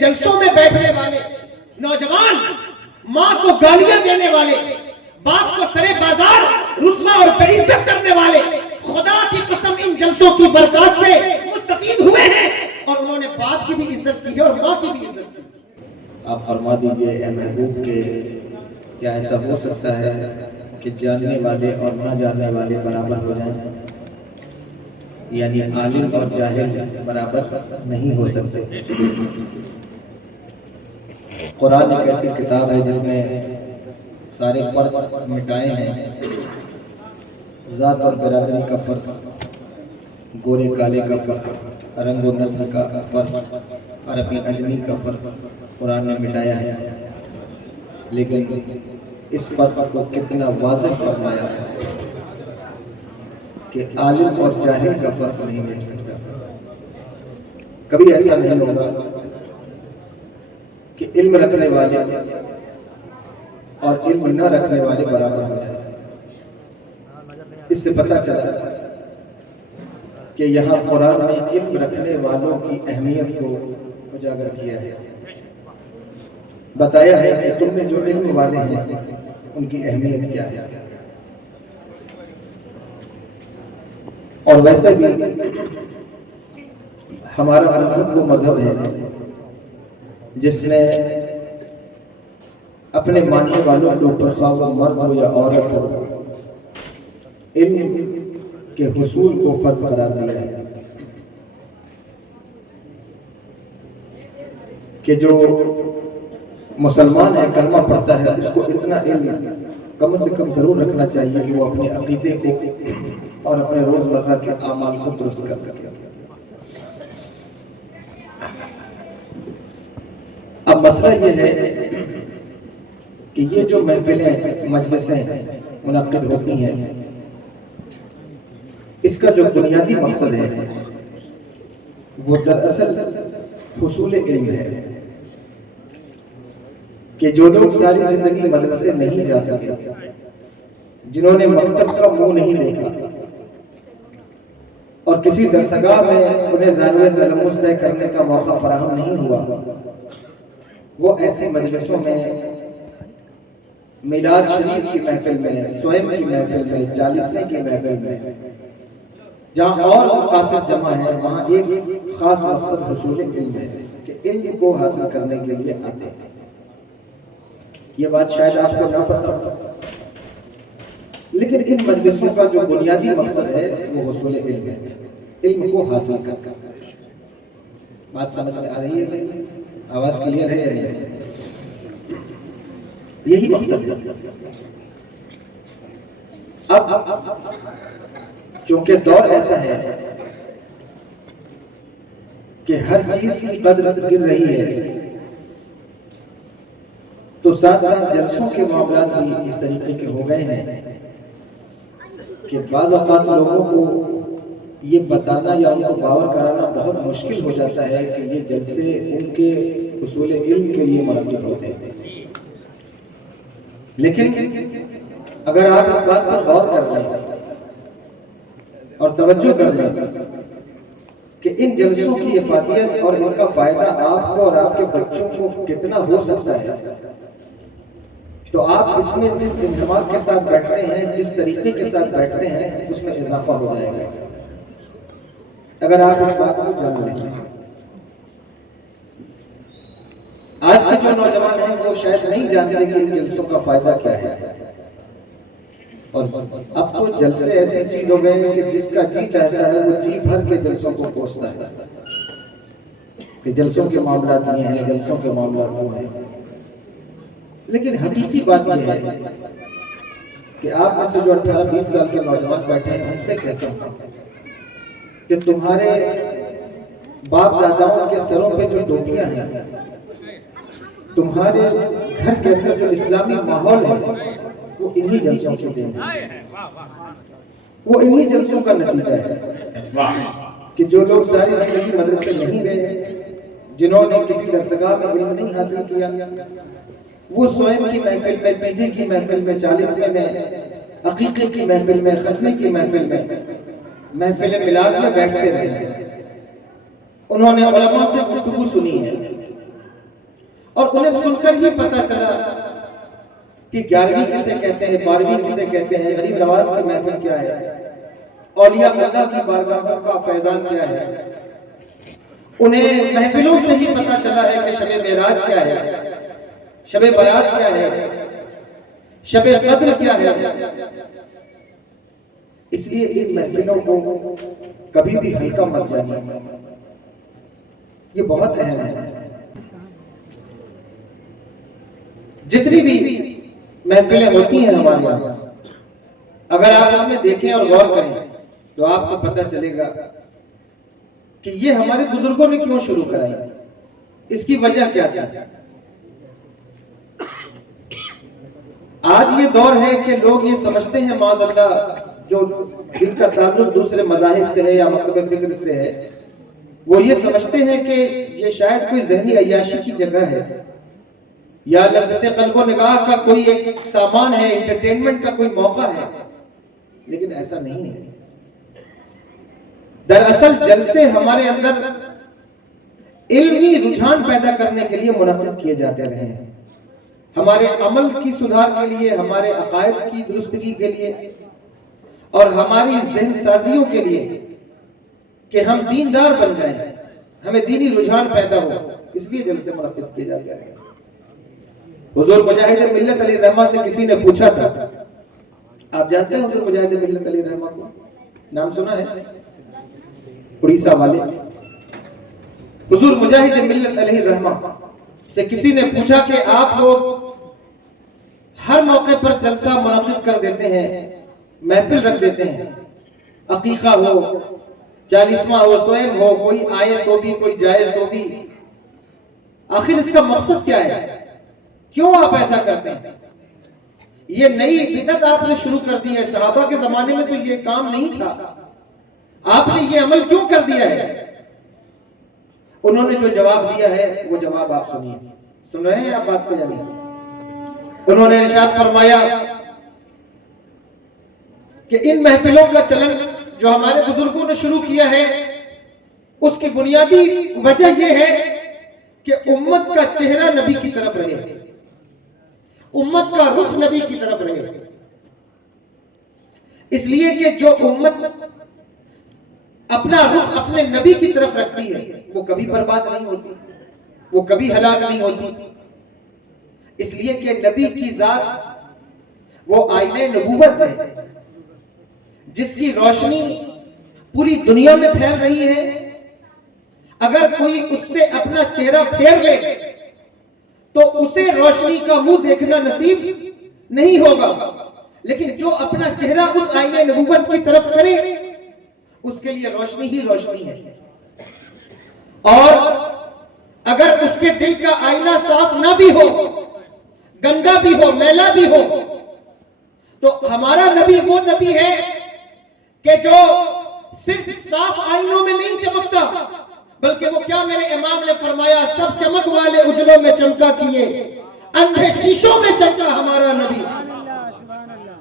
جلسوں میں بیٹھنے والے نوجوان، ماں کو گالیاں دینے والے، باپ کو سرے بازار رسوا اور بےعزت کرنے والے، خدا کی قسم ان جلسوں کی برکات سے مستفید ہوئے ہیں اور انہوں نے باپ کی بھی عزت کی ہے اور ماں کی بھی عزت کی۔ آپ فرما دیجئے اے محبوب کہ کیا ایسا ہو سکتا ہے کہ جاننے والے اور نہ جاننے والے برابر ہو جائیں؟ یعنی عالم اور جاہل برابر نہیں ہو سکتے۔ قرآن ایک ایسی کتاب ہے جس نے سارے فرق مٹائے ہیں، ذات اور برادری کا فرق، گورے کالے کا فرق، رنگ و نسل کا فرق، عربی عجمی کا فرق قرآن نے مٹایا ہے، لیکن اس فرق کو کتنا واضح فرمایا ہے کہ عالم اور جاہل کا فرق نہیں مٹ سکتا۔ کبھی ایسا نہیں ہوگا کہ علم رکھنے والے اور علم نہ رکھنے والے برابر ہو جائیں۔ اس سے پتہ چلا کہ یہاں قرآن نے علم رکھنے والوں کی اہمیت کو اجاگر کیا ہے، بتایا ہے کہ تم میں جو علم والے ہیں ان کی اہمیت کیا ہے۔ اور ویسے بھی ہمارا مذہب وہ مذہب ہے جس نے اپنے ماننے والوں کے اوپر خواہ وہ مرد ہو یا عورت ہو علم کے حصول کو فرض قرار دیا ہے کہ جو مسلمان ہے کلمہ پڑھتا ہے اس کو اتنا علم کم سے کم ضرور رکھنا چاہیے کہ وہ اپنے عقیدے کو اور اپنے روزمرہ کے اعمال کو درست کر سکے۔ اب مسئلہ یہ ہے کہ یہ جو محفلیں مجلسیں منعقد ہوتی ہیں اس کا جو بنیادی مقصد ہے وہ دراصل حصول علم ہے کہ جو لوگ ساری زندگی مدرسے نہیں جا سکے، جنہوں نے مکتب کا منہ نہیں دیکھا اور کسی درسگاہ میں انہیں ذانوِ تلمس طے کرنے کا موقع فراہم نہیں ہوا، وہ ایسی مجلسوں میں میلاد شریف کی محفل میں، سوئم کی محفل میں، چالیسویں کی محفل میں، جہاں اور مقاصد جمع ہیں وہاں ایک خاص مقصد حصول علم ہے کہ علم کو حاصل کرنے کے لیے آتے ہیں۔ یہ بات شاید آپ کو نہ پتہ ہو، لیکن ان مجلسوں کا جو بنیادی مقصد ہے وہ حصول علم ہے، علم کو حاصل کرنا۔ بات سمجھ میں آ رہی ہے؟ آواز کلیئر ہے؟ یہی مقصد ہے۔ اب چونکہ دور ایسا ہے کہ ہر چیز کی قدر گر رہی ہے تو ساتھ ساتھ جلسوں کے معاملات بھی اس طریقے کے ہو گئے ہیں کہ بعض اوقات لوگوں کو یہ بتانا یا ان کو باور کرانا بہت مشکل ہو جاتا ہے کہ یہ جلسے ان کے حصول علم کے لیے منعقد ہوتے ہیں۔ لیکن اگر آپ اس بات پر غور کر لیں اور توجہ کر لیں کہ ان جلسوں کی افادیت اور ان کا فائدہ آپ کو اور آپ کے بچوں کو کتنا ہو سکتا ہے تو آپ اس میں جس انتماک کے ساتھ بیٹھتے ہیں، جس طریقے کے ساتھ بیٹھتے ہیں اس میں اضافہ ہو جائے گا اگر آپ اس بات کو جان لیں۔ آج کے جو نوجوان ہیں وہ شاید نہیں جانتے کہ ان جلسوں کا فائدہ کیا ہے، اور اب تو جلسے ایسی چیز ہو گئے کہ جس کا جی چاہتا ہے وہ جی بھر کے جلسوں کو پوچھتا ہے کہ جلسوں کے معاملات یہ ہیں، جلسوں کے معاملات وہ ہیں۔ لیکن حقیقی بات یہ ہے کہ آپ میں سے جو 18-20 سال کے نوجوان بیٹھے ہیں ان سے کہتے ہیں کہ تمہارے باپ داداؤں کے سروں پہ جو ٹوپیاں ہیں، تمہارے گھر کے اندر جو اسلامی ماحول ہے وہ انہی جلسوں کے دین ہے، وہ انہی جلسوں کا نتیجہ ہے کہ جو لوگ ساری زندگی مدرسے نہیں گئے، جنہوں نے کسی درسگاہ میں علم نہیں حاصل کیا، وہ سوئم کی محفل میں، تیجے کی محفل میں، چالیسویں میں، عقیقے کی محفل میں، ختمے کی محفل میں، محفل میلاد میں بیٹھتے رہے۔ انہوں نے علماء سے گفتگو سنی ہے، اور انہیں سن کر ہی پتا چلا کہ 11ویں کسے کہتے ہیں، 12ویں کسے کہتے ہیں، غریب نواز کی محفل کیا ہے، اولیاء اللہ کی بارگاہوں کا فیضان کیا ہے. انہیں محفلوں سے ہی پتا چلا ہے کہ شب معراج کیا ہے، شب برات کیا ہے، شب قدر کیا ہے. اس لیے ان محفلوں کو کبھی بھی ہلکا مت جانیے، یہ بہت اہم ہے. جتنی بھی محفلیں ہوتی ہیں ہمارے یہاں، اگر آپ ان میں دیکھیں اور غور کریں تو آپ کو پتہ چلے گا کہ یہ ہمارے بزرگوں نے کیوں شروع کرائی، اس کی وجہ کیا تھی. آج یہ دور ہے کہ لوگ یہ سمجھتے ہیں معاذ اللہ جو جن کا تعلق دوسرے مذاہب سے ہے یا مکتب فکر سے ہے، وہ یہ سمجھتے ہیں کہ یہ شاید کوئی ذہنی عیاشی کی جگہ ہے یا لذت قلب و نگاہ کا کوئی ایک سامان ہے، انٹرٹینمنٹ کا کوئی موقع ہے. لیکن ایسا نہیں ہے. دراصل جلسے ہمارے اندر علمی رجحان پیدا کرنے کے لیے منعقد کیے جاتے رہے ہیں، ہمارے عمل کی سدھار کے لیے، ہمارے عقائد کی درستگی کے لیے اور ہماری ذہن سازیوں کے لیے کہ ہم دیندار بن جائیں، ہمیں دینی رجحان پیدا ہو، اس لیے جلسے منعقد کیے جاتے رہے. حضور مجاہد ملت علی رحمہ سے کسی نے پوچھا تھا، آپ جانتے ہیں حضور مجاہد ملت علی رحمہ کو؟ نام سنا ہے؟ اڑیسہ والے. حضور مجاہد ملت علیہ رحمہ سے کسی نے پوچھا کہ آپ لوگ ہر موقع پر جلسہ منعقد کر دیتے ہیں، محفل رکھ دیتے ہیں، عقیقہ ہو، 40واں ہو، سوئم ہو، کوئی آئے تو بھی، کوئی جائے تو بھی، آخر اس کا مقصد کیا ہے؟ کیوں آپ ایسا کرتے ہیں؟ یہ نئی بدعت آپ نے شروع کر دی ہے. صحابہ کے زمانے میں تو یہ کام نہیں تھا، آپ نے یہ عمل کیوں کر دیا ہے؟ انہوں نے جو جواب دیا ہے وہ جواب آپ سنیے. سن رہے ہیں آپ بات کو یا نہیں؟ انہوں نے ارشاد فرمایا کہ ان محفلوں کا چلن جو ہمارے بزرگوں نے شروع کیا ہے، اس کی بنیادی وجہ یہ ہے کہ امت کا چہرہ نبی کی طرف رہے، امت کا رخ نبی کی طرف رہے. اس لیے کہ جو امت اپنا رخ اپنے نبی کی طرف رکھتی ہے وہ کبھی برباد نہیں ہوتی، وہ کبھی ہلاک نہیں ہوتی. اس لیے کہ نبی کی ذات وہ آئینہ نبوت ہے جس کی روشنی پوری دنیا میں پھیل رہی ہے. اگر کوئی اس سے اپنا چہرہ پھیر لے تو اسے روشنی کا منہ دیکھنا نصیب نہیں ہوگا، لیکن جو اپنا چہرہ اس آئینہ نبوت کی طرف کرے اس کے لیے روشنی ہی روشنی ہے. اور اگر اس کے دل کا آئینہ صاف نہ بھی ہو، گندا بھی ہو، میلا بھی ہو، تو ہمارا نبی وہ نبی ہے کہ جو صرف صاف آئینوں میں نہیں چمکتا، بلکہ وہ کیا میرے امام نے فرمایا، سب چمک والے اجلوں میں چمکا کیے، اندھے شیشوں میں چمکا ہمارا نبی.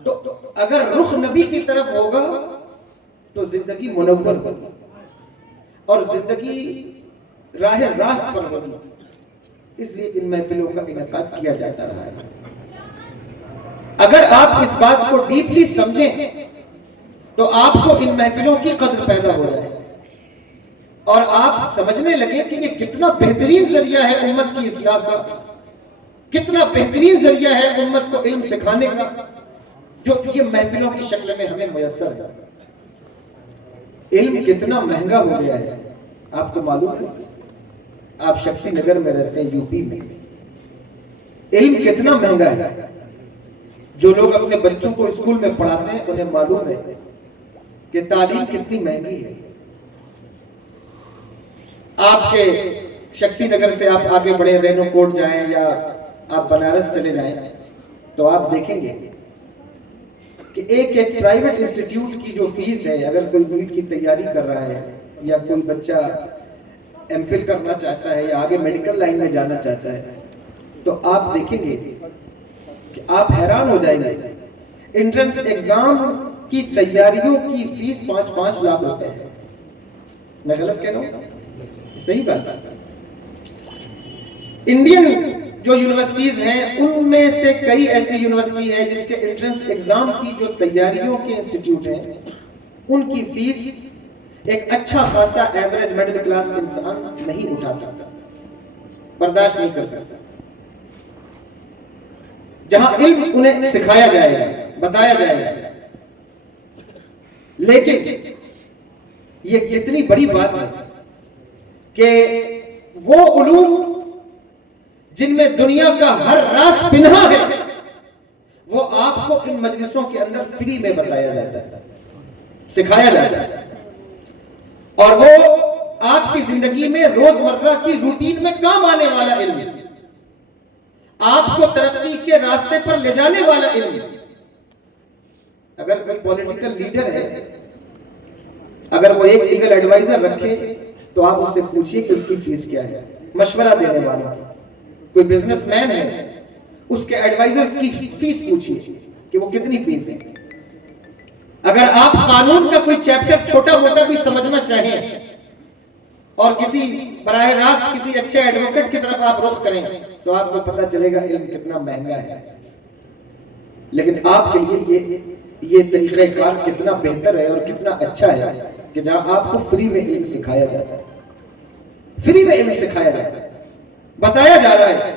تو اگر رخ نبی کی طرف ہوگا تو زندگی منور ہوگی اور زندگی راہ راست پر ہوگی. اس لیے ان محفلوں کا انعقاد کیا جاتا رہا ہے. اگر آپ اس بات کو ڈیپلی سمجھیں تو آپ کو ان محفلوں کی قدر پیدا ہو جائے اور آپ سمجھنے لگے کہ یہ کتنا بہترین ذریعہ ہے امت کی اصلاح کا، کتنا بہترین ذریعہ ہے امت کو علم سکھانے کا، جو یہ محفلوں کی شکل میں ہمیں میسر ہے. علم کتنا مہنگا ہو گیا ہے آپ کو معلوم ہے؟ آپ شکتی نگر میں رہتے ہیں، یو پی میں. علم کتنا مہنگا ہے. جو لوگ اپنے بچوں کو اسکول میں پڑھاتے ہیں انہیں معلوم ہے کہ تعلیم کتنی مہنگی ہے. آپ کے شکتی نگر سے آپ آگے بڑھے، رینو کوٹ جائیں یا آپ بنارس چلے جائیں تو آپ دیکھیں گے کہ ایک پرائیویٹ انسٹیٹیوٹ کی جو فیس ہے، اگر کوئی نیٹ کی تیاری کر رہا ہے یا کوئی بچہ ایم فل کرنا چاہتا ہے یا آگے میڈیکل لائن میں جانا چاہتا ہے، تو آپ دیکھیں گے کہ آپ حیران ہو جائیں گے. انٹرنس ایگزام کی تیاریوں کی فیس 5 لاکھ روپے ہے. میں غلط کہہ رہا ہوں؟ صحیح بات ہے. انڈین جو یونیورسٹیز ہیں ان میں سے کئی ایسی یونیورسٹی ہے جس کے انٹرنس ایگزام کی جو تیاریوں کے انسٹیٹیوٹ ہیں ان کی فیس ایک اچھا خاصا ایوریج مڈل کلاس انسان نہیں اٹھا سکتا، برداشت نہیں کر سکتا. جہاں علم انہیں سکھایا جائے گا، بتایا جائے گا، لیکن یہ کتنی بڑی بات ہے کہ وہ علوم جن میں دنیا کا ہر راز پنہا ہے وہ آپ کو ان مجلسوں کے اندر فری میں بتایا جاتا ہے، سکھایا جاتا ہے، اور وہ آپ کی زندگی میں روزمرہ کی روٹین میں کام آنے والا علم، آپ کو ترقی کے راستے پر لے جانے والا علم. اگر کوئی پولیٹیکل لیڈر ہے، اگر وہ ایک لیگل ایڈوائزر رکھے تو آپ اس سے پوچھئے کہ اس کی فیس کیا ہے، مشورہ دینے والا. کوئی بزنس مین ہے، اس کے ایڈوائزرز کی فیس پوچھئے کہ وہ کتنی فیس ہے. اگر آپ قانون کا کوئی چیپٹر چھوٹا موٹا بھی سمجھنا چاہیں اور کسی براہ راست کسی اچھے ایڈوکیٹ کی طرف آپ رخ کریں تو آپ کو پتہ چلے گا علم کتنا مہنگا ہے. لیکن آپ کے لیے یہ طریقہ کار کتنا بہتر ہے اور کتنا اچھا ہے کہ جہاں آپ کو فری میں علم سکھایا جاتا ہے، فری میں علم سکھایا جاتا ہے، بتایا جا رہا ہے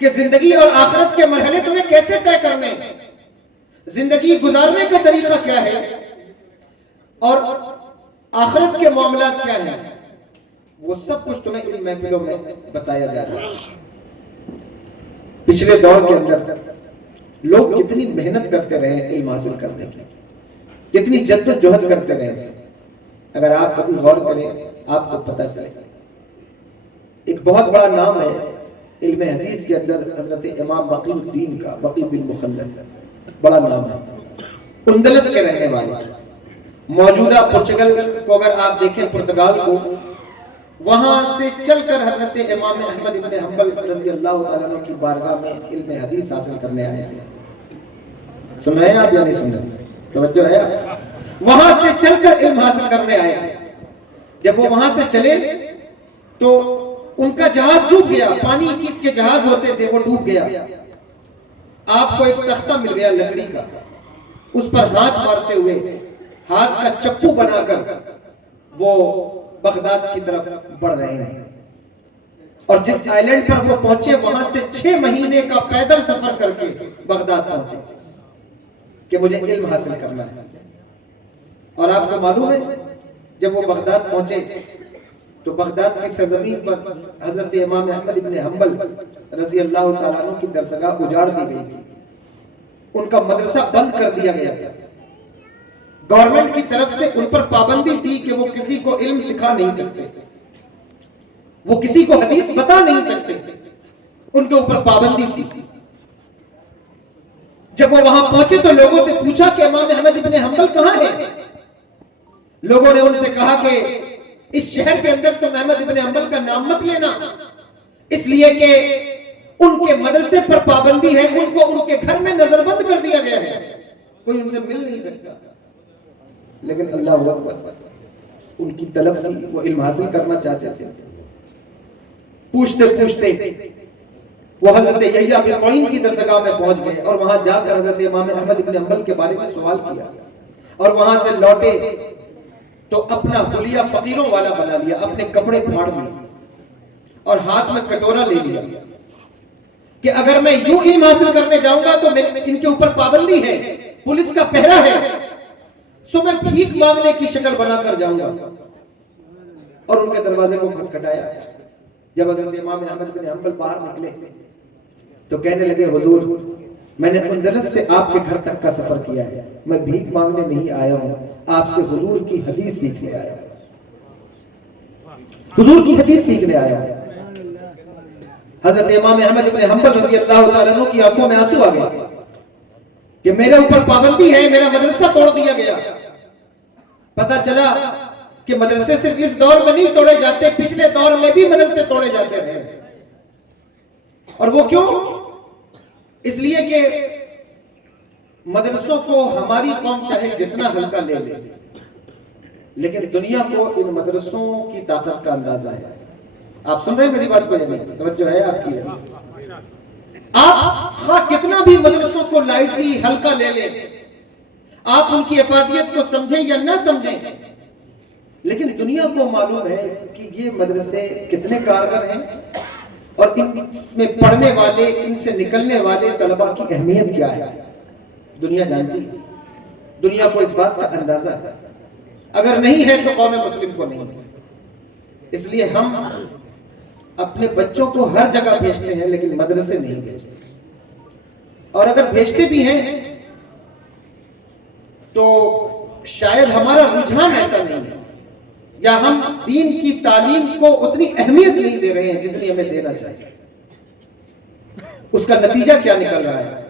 کہ زندگی اور آخرت کے مرحلے تمہیں کیسے طے کرنے ہیں، زندگی گزارنے کا طریقہ کیا ہے اور آخرت کے معاملات کیا ہیں، وہ سب کچھ تمہیں ان محفلوں میں بتایا جا رہا ہے. پچھلے دور کے اندر لوگ کتنی محنت کرتے رہے علم حاصل کرنے کی، کتنی جد و جہد کرتے رہے. اگر آپ کبھی غور کریں آپ کو پتہ چلے گا. ایک بہت بڑا نام ہے علم حدیث کے اندر حضرت امام بقی الدین کا، بقی بن مخلد، بڑا نام ہے. اندلس کے رہنے والے، موجودہ پرتگال کو اگر آپ دیکھیں، پرتگال کو، وہاں سے چل کر حضرت امام احمد ابن حنبل رضی اللہ تعالیٰ عنہ کی بارگاہ میں علم حدیث حاصل کرنے آئے تھے. سن رہے ہیں آپ یا نہیں سن رہے؟ توجہ ہے آپ؟ وہاں سے چل کر علم حاصل کرنے آئے تھے. جب وہ وہاں سے چلے تو ان کا جہاز ڈوب گیا، پانی کے جہاز ہوتے تھے، وہ ڈوب گیا. آپ کو ایک تختہ مل گیا لکڑی کا، اس پر ہاتھ مارتے ہوئے ہاتھ کا چپو بنا کر وہ بغداد کی طرف بڑھ رہے ہیں. اور جس آئلینڈ پر وہ پہنچے وہاں سے 6 مہینے کا پیدل سفر کر کے بغداد پہنچے کہ مجھے علم حاصل کرنا ہے. اور آپ کو معلوم ہے جب وہ بغداد پہنچے تو بغداد کی سرزمین پر حضرت امام احمد ابن حنبل رضی اللہ تعالیٰ عنہ کی درسگاہ اجاڑ دی گئی تھی، ان کا مدرسہ بند کر دیا گیا تھا. گورنمنٹ کی طرف سے ان پر پابندی تھی کہ وہ کسی کو علم سکھا نہیں سکتے، وہ کسی کو حدیث بتا نہیں سکتے، ان کے اوپر پابندی تھی. جب وہ وہاں پہنچے تو لوگوں سے پوچھا کہ امام احمد ابن حنبل کہاں ہیں؟ لوگوں نے ان سے کہا کہ اس شہر کے اندر تم احمد ابن حنبل کا نام مت لینا، اس لیے کہ ان کے مدرسے پر پابندی ہے، ان کو ان کے گھر میں نظر بند کر دیا گیا ہے، کوئی ان سے مل نہیں سکتا. لیکن اللہ اکبر، ان کی طلب تھی، وہ علم حاصل کرنا چاہتے تھے. پوچھتے پوچھتے وہ حضرت یحییٰ بن معین کی درسگاہ میں پہنچ گئے اور وہاں جا کر حضرت امام احمد بن حنبل کے بارے میں سوال کیا. اور وہاں سے لوٹے تو اپنا حلیہ فقیروں والا بنا لیا، اپنے کپڑے پھاڑ لیے اور ہاتھ میں کٹورا لے لیا کہ اگر میں یوں علم حاصل کرنے جاؤں گا تو ان کے اوپر پابندی ہے، پولیس کا پہرا ہے، سو میں بھیک مانگنے کی شکل بنا کر جاؤں گا. اور ان کے دروازے کو کھٹکھٹایا. جب حضرت امام احمد بن حنبل باہر نکلے تو کہنے لگے حضور میں نے اندلس سے آپ کے گھر تک کا سفر کیا ہے، میں بھیک مانگنے نہیں آیا ہوں، آپ سے حضور کی حدیث سیکھنے آیا ہوں، حضور کی حدیث سیکھنے آیا ہوں. حضرت امام احمد بن حنبل رضی اللہ تعالیٰ عنہ کی آنکھوں میں آنسو آ گئے کہ میرے اوپر پابندی ہے، میرا مدرسہ توڑ دیا گیا. پتہ چلا کہ مدرسے صرف اس دور میں نہیں توڑے جاتے، پچھلے دور میں بھی مدرسے توڑے جاتے رہے. اور وہ کیوں؟ اس لیے کہ مدرسوں کو ہماری قوم چاہے جتنا ہلکا لے لے، لیکن دنیا کو ان مدرسوں کی طاقت کا اندازہ ہے. آپ سن رہے ہیں میری بات کو یا نہیں؟ توجہ ہے آپ کی؟ آپ خواہ کتنا بھی مدرسوں کو لائٹلی ہلکا لے لیں، آپ ان کی افادیت کو سمجھیں یا نہ سمجھیں، لیکن دنیا کو معلوم ہے کہ یہ مدرسے کتنے کارگر ہیں اور ان میں پڑھنے والے، ان سے نکلنے والے طلباء کی اہمیت کیا ہے۔ دنیا جانتی ہے، دنیا کو اس بات کا اندازہ ہے، اگر نہیں ہے تو قوم مسلم کو نہیں ہے۔ اس لیے ہم اپنے بچوں کو ہر جگہ بھیجتے ہیں لیکن مدرسے نہیں بھیجتے، اور اگر بھیجتے بھی ہیں تو شاید ہمارا رجحان ایسا نہیں ہے، یا ہم دین کی تعلیم کو اتنی اہمیت نہیں دے رہے ہیں جتنی ہمیں دینا چاہیے۔ اس کا نتیجہ کیا نکل رہا ہے؟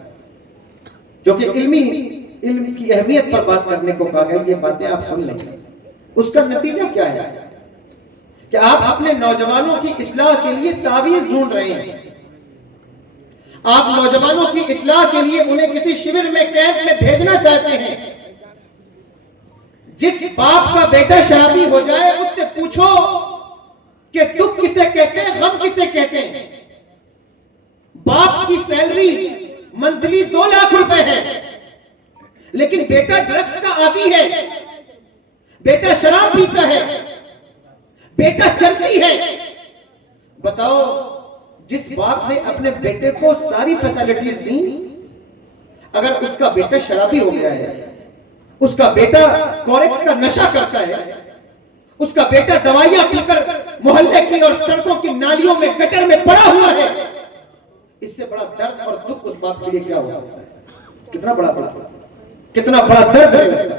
جو کہ علم کی اہمیت پر بات کرنے کو کہا گیا، یہ باتیں آپ سن لیں۔ اس کا نتیجہ کیا ہے کہ آپ اپنے نوجوانوں کی اصلاح کے لیے تعویذ ڈھونڈ رہے ہیں، آپ نوجوانوں کی اصلاح کے لیے انہیں کسی شیور میں، کیمپ میں بھیجنا چاہتے ہیں۔ جس باپ کا بیٹا شرابی ہو جائے اس سے پوچھو کہ دکھ کسے کہتے ہیں، غم کسے کہتے ہیں۔ باپ کی سیلری منتھلی 2 لاکھ روپے ہے، لیکن بیٹا ڈرگز کا عادی ہے، بیٹا شراب پیتا ہے، بیٹا چرسی ہے۔ بتاؤ، جس باپ نے اپنے بیٹے کو ساری فیسلٹیز دی، اگر اس کا بیٹا شرابی ہو گیا ہے، اس کا بیٹا کورکس کا نشہ کرتا ہے، اس کا بیٹا دوائیاں پی کر محلے کی اور سڑکوں کی نالیوں میں، گٹر میں پڑا ہوا ہے، اس سے بڑا درد اور دکھ اس باپ کے لیے کیا ہو سکتا ہے؟ کتنا بڑا درد ہے اس کا،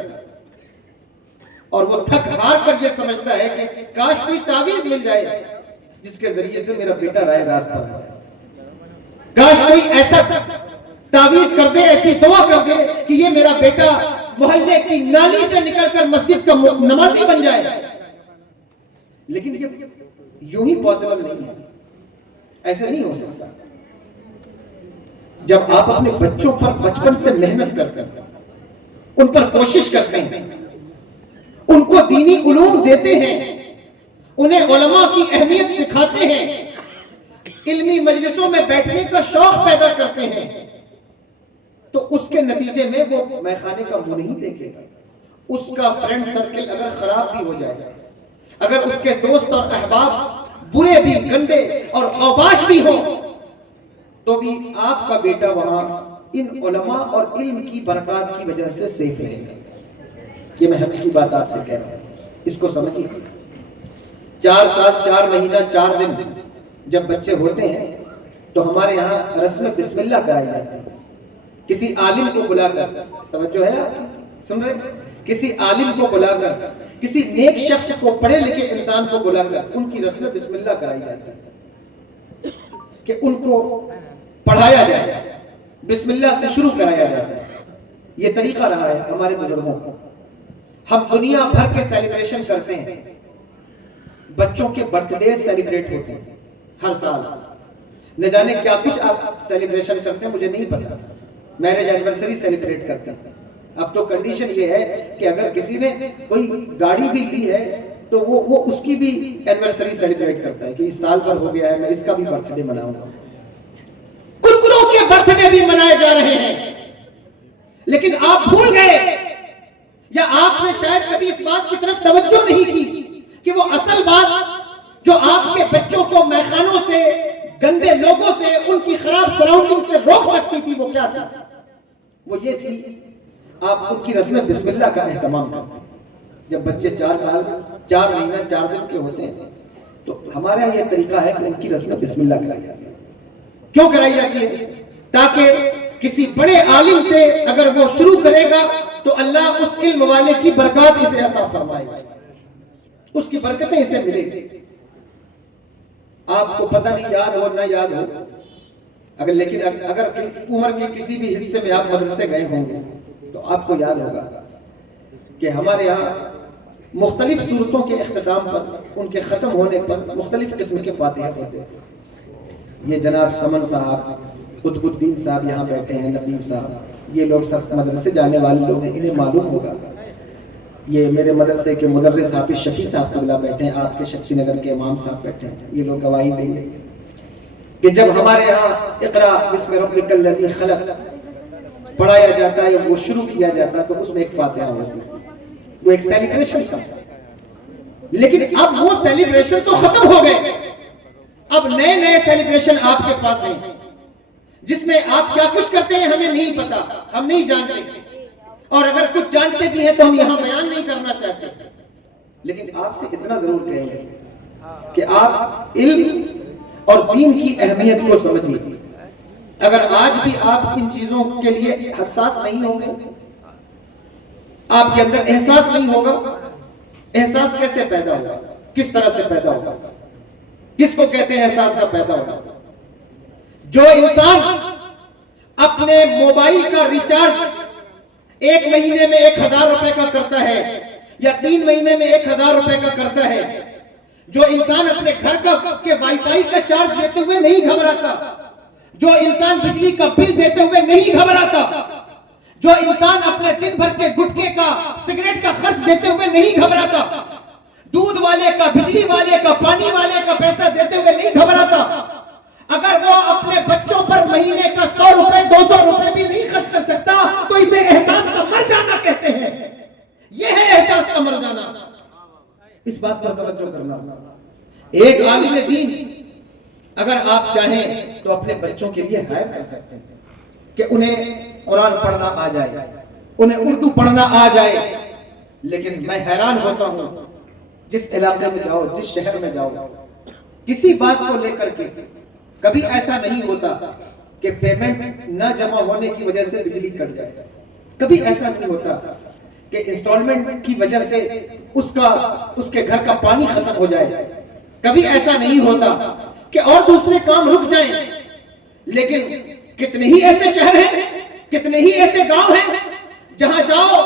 اور وہ تھک ہار کر یہ سمجھتا ہے کہ کاش کوئی تعویذ مل جائے جس کے ذریعے سے میرا بیٹا راہ راست پر جائے، کاش کوئی ایسا تعویذ کر دے، ایسی دعا کر دے کہ یہ میرا بیٹا محلے کی نالی سے نکل کر مسجد کا نمازی بن جائے۔ لیکن یہ یوں ہی پاسبل نہیں ہے، ایسا نہیں ہو سکتا۔ جب آپ اپنے بچوں پر بچپن سے محنت کرتے ہیں، ان پر کوشش کرتے ہیں، ان کو دینی علوم دیتے ہیں، انہیں علماء کی اہمیت سکھاتے ہیں، علمی مجلسوں میں بیٹھنے کا شوق پیدا کرتے ہیں، تو اس کے نتیجے میں وہ میخانے کا منہ نہیں دیکھے گا۔ اس کا فرینڈ سرکل اگر خراب بھی ہو جائے، اگر اس کے دوست اور احباب برے بھی، گندے اور اوباش بھی ہوں، تو بھی آپ کا بیٹا وہاں ان علماء اور علم کی برکات کی وجہ سے سیف رہے گا۔ یہ میں حقیقی بات آپ سے کہہ رہا ہوں، اس کو سمجھیے۔ 4 سال 4 مہینہ 4 دن جب بچے ہوتے ہیں تو ہمارے یہاں رسم بسم اللہ کرائی جاتی ہے۔ کسی عالم کو بلا کر، توجہ ہے آپ سن رہے ہیں، کسی عالم کو بلا کر، کسی نیک شخص کو، پڑھے لکھے انسان کو بلا کر ان کی رسم بسم اللہ کرائی جاتی ہے کہ ان کو پڑھایا جائے، بسم اللہ سے شروع کرایا جاتا ہے۔ یہ طریقہ رہا ہے ہمارے بزرگوں کو۔ ہم دنیا بھر کے سیلیبریشن کرتے ہیں، بچوں کے برتھ ڈے سیلیبریٹ ہوتے ہیں ہر سال، نہ جانے کیا کچھ آپ سیلیبریشن کرتے ہیں مجھے نہیں پتا، میرج اینیورسری سیلیبریٹ کرتے ہیں۔ اب تو کنڈیشن یہ ہے کہ اگر کسی نے کوئی گاڑی بھی لی ہے تو وہ اس کی بھی اینیورسری سیلیبریٹ کرتا ہے کہ اس سال پر ہو گیا ہے، میں اس کا بھی برتھ ڈے مناؤں گا۔ کتوں کے برتھ ڈے بھی منائے جا رہے ہیں، لیکن آپ بھول گئے یا آپ نے شاید کبھی اس بات کی طرف توجہ نہیں کی کہ وہ اصل بات جو آپ کے بچوں کو میخانوں سے، گندے لوگوں سے، ان کی خراب سراؤنڈنگ سے روک سکتی تھی، وہ کیا تھی؟ وہ یہ تھی، آپ ان کی رسم بسم اللہ کا اہتمام کرتے ہیں۔ جب بچے 4 سال 4 مہینہ 4 دن کے ہوتے ہیں تو ہمارے یہاں یہ طریقہ ہے کہ ان کی رسم بسم اللہ کرائی جاتی ہے۔ کیوں کرائی جاتی ہے؟ تاکہ کسی بڑے عالم سے اگر وہ شروع کرے گا تو اللہ اس علم والے کی برکات اسے عطا فرمائے گا، اس کی برکتیں اسے ملے گی۔ آپ کو پتہ نہیں یاد ہو نہ یاد ہو، لیکن اگر عمر کے کسی بھی حصے میں آپ مدرسے گئے ہوں گے تو آپ کو یاد ہوگا کہ ہمارے یہاں مختلف صورتوں کے اختتام پر، ان کے ختم ہونے پر مختلف قسم کے فاتحہ ہوتے تھے۔ یہ جناب سمن صاحب، قطب الدین صاحب یہاں بیٹھے ہیں، لطیف صاحب، یہ لوگ سب مدرسے جانے والے لوگ ہیں، انہیں معلوم ہوگا۔ یہ میرے مدرسے کے مدرس حافظ شفیع صاحب قبلہ بیٹھے ہیں، آپ کے شکتی نگر کے امام صاحب بیٹھے ہیں، یہ لوگ گواہی دیں گے۔ کہ جب ہمارے ہاں اقرا بسم ربک الذی خلق پڑھایا جاتا ہے، وہ شروع کیا جاتا ہے، تو اس میں ایک فاتحہ ہوتی تھی، وہ ایک سیلیبریشن تھا. لیکن اب وہ سیلیبریشن تو ختم ہو گئے. اب نئے نئے سیلیبریشن آپ کے پاس ہیں جس میں آپ کیا کچھ کرتے ہیں ہمیں نہیں پتا، ہم نہیں جانتے، اور اگر کچھ جانتے بھی ہیں تو ہم یہاں بیان نہیں کرنا چاہتے. لیکن آپ سے اتنا ضرور کہیں گے کہ آپ علم اور دین کی اہمیت کو سمجھیں. اگر آج بھی آپ ان چیزوں کے لیے حساس نہیں ہوں گے، آپ کے اندر احساس نہیں ہوگا. احساس کیسے پیدا ہوگا؟ کس طرح سے پیدا ہوگا؟ کس کو کہتے ہیں احساس کا پیدا ہوگا؟ جو انسان اپنے موبائل کا ریچارج 1 مہینے میں 1000 روپے کا کرتا ہے یا 3 مہینے میں 1000 روپے کا کرتا ہے، جو انسان اپنے گھر کے وائی فائی کا چارج دیتے ہوئے نہیں گھبراتا، جو انسان بجلی کا بل دیتے ہوئے نہیں گھبراتا، جو انسان اپنے دن بھر کے گٹکے کا سگریٹ کا خرچ دیتے ہوئے نہیں گھبراتا، دودھ والے کا، بجلی والے کا، پانی والے کا پیسہ دیتے ہوئے نہیں گھبراتا، اگر وہ اپنے بچوں پر مہینے کا 100 روپے 200 روپے بھی نہیں خرچ کر سکتا تو اسے احساس کا مر جانا کہتے ہیں. یہ ہے احساس کا مر جانا. اس بات پر توجہ کرنا. ایک عالم دین اگر آپ چاہیں تو اپنے بچوں کے لیے ہائر کر سکتے ہیں کہ انہیں قرآن پڑھنا آ جائے، انہیں اردو پڑھنا آ جائے. لیکن میں حیران ہوتا ہوں، جس علاقے میں جاؤ، جس شہر میں جاؤ، کسی بات کو لے کر کے کبھی ایسا نہیں ہوتا کہ پیمنٹ نہ جمع ہونے کی وجہ سے بجلی کٹ جائے. کبھی ایسا نہیں ہوتا کہ انسٹالمنٹ کی وجہ سے اس کے گھر کا پانی ختم ہو جائے. کبھی ایسا نہیں ہوتا کہ اور دوسرے کام رک جائیں. لیکن کتنے ہی ایسے شہر ہیں، کتنے ہی ایسے گاؤں ہیں جہاں جاؤ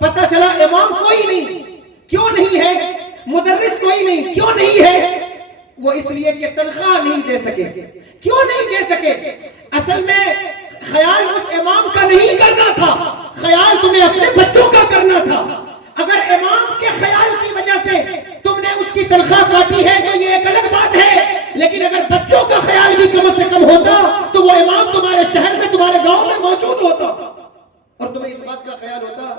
پتہ چلا امام کوئی نہیں. کیوں نہیں ہے؟ مدرس کوئی نہیں. کیوں نہیں ہے؟ وہ اس لیے کہ تنخواہ نہیں دے سکے. کیوں نہیں دے سکے؟ اصل میں خیال اس امام کا نہیں کرنا تھا، خیال تمہیں اپنے بچوں کا کرنا تھا. اگر امام کے خیال کی وجہ سے تم نے اس کی تنخواہ کاٹی ہے تو یہ ایک الگ بات ہے، لیکن اگر بچوں کا خیال بھی کم سے کم ہوتا تو وہ امام تمہارے شہر میں، تمہارے گاؤں میں موجود ہوتا، اور تمہیں اس بات کا خیال ہوتا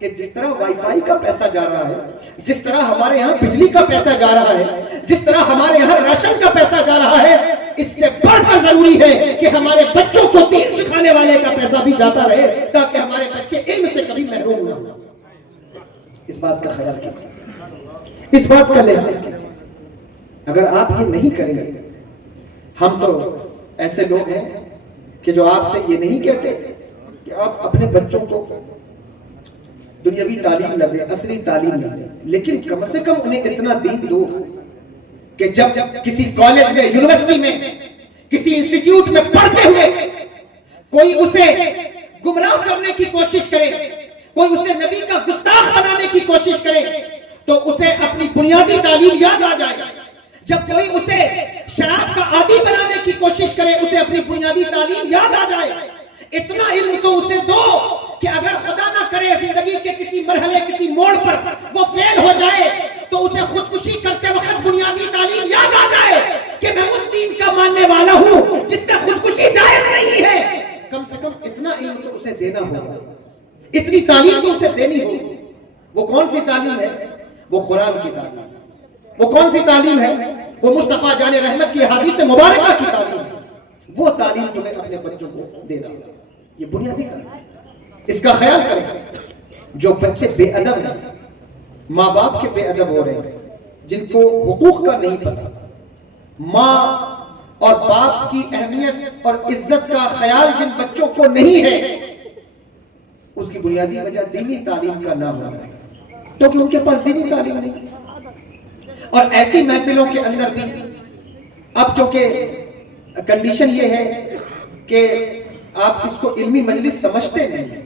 کہ جس طرح وائی فائی کا پیسہ جا رہا ہے، جس طرح ہمارے یہاں بجلی کا پیسہ جا رہا ہے، جس طرح ہمارے یہاں راشن کا پیسہ جا رہا ہے، اس سے بڑھ کر ضروری ہے کہ ہمارے بچوں کو دین سکھانے والے کا پیسہ بھی جاتا رہے تاکہ ہمارے بچے علم سے کبھی محروم نہ ہوں. اس بات کا خیال کیجیے، اس بات کا لحاظ کیجیے. اگر آپ یہ نہیں کریں گے، ہم تو ایسے لوگ ہیں کہ جو آپ سے یہ نہیں کہتے کہ آپ اپنے بچوں کو دنیاوی تعلیم نہ دیں، اصلی تعلیم نہ دیں، لیکن کم سے کم انہیں اتنا دین دو کہ جب کسی کالج میں، یونیورسٹی میں، کسی انسٹیٹیوٹ میں پڑھتے ہوئے کوئی اسے گمراہ کرنے کی کوشش کرے، کوئی اسے نبی کا گستاخ بنانے کی کوشش کرے تو اسے اپنی بنیادی تعلیم یاد آ جائے. جب کوئی اسے شراب کا عادی بنانے کی کوشش کرے اسے اپنی بنیادی تعلیم یاد آ جائے. اتنا علم تو اسے دو کہ اگر خدا نہ کرے زندگی کے کسی مرحلے، کسی موڑ پر وہ فیل ہو جائے تو اسے خودکشی کرتے وقت بنیادی تعلیم یاد آ جائے کہ میں اس دین کا ماننے والا ہوں جس میں خودکشی جائز نہیں ہے. کم سے کم اتنا علم تو اسے دینا ہوگا، اتنی تعلیم تو اسے دینی ہوگی. وہ کون سی تعلیم ہے؟ وہ قرآن کی تعلیم. وہ کون سی تعلیم ہے؟ وہ مصطفیٰ جان رحمت کی حدیث مبارکہ کی تعلیم ہے. وہ تعلیم تمہیں اپنے بچوں کو دینا ہوگا. یہ بنیادی تعلیم. اس کا خیال کریں. جو بچے بے ادب ہیں، ماں باپ کے بے ادب ہو رہے ہیں، جن کو حقوق کا نہیں پتا، ماں اور باپ کی اہمیت اور عزت کا خیال جن بچوں کو نہیں ہے، اس کی بنیادی وجہ دینی تعلیم کا نہ ہونا ہے، کیونکہ ان کے پاس دینی تعلیم نہیں. اور ایسی محفلوں کے اندر بھی اب چونکہ کنڈیشن یہ ہے کہ آپ اس کو علمی مجلس سمجھتے نہیں.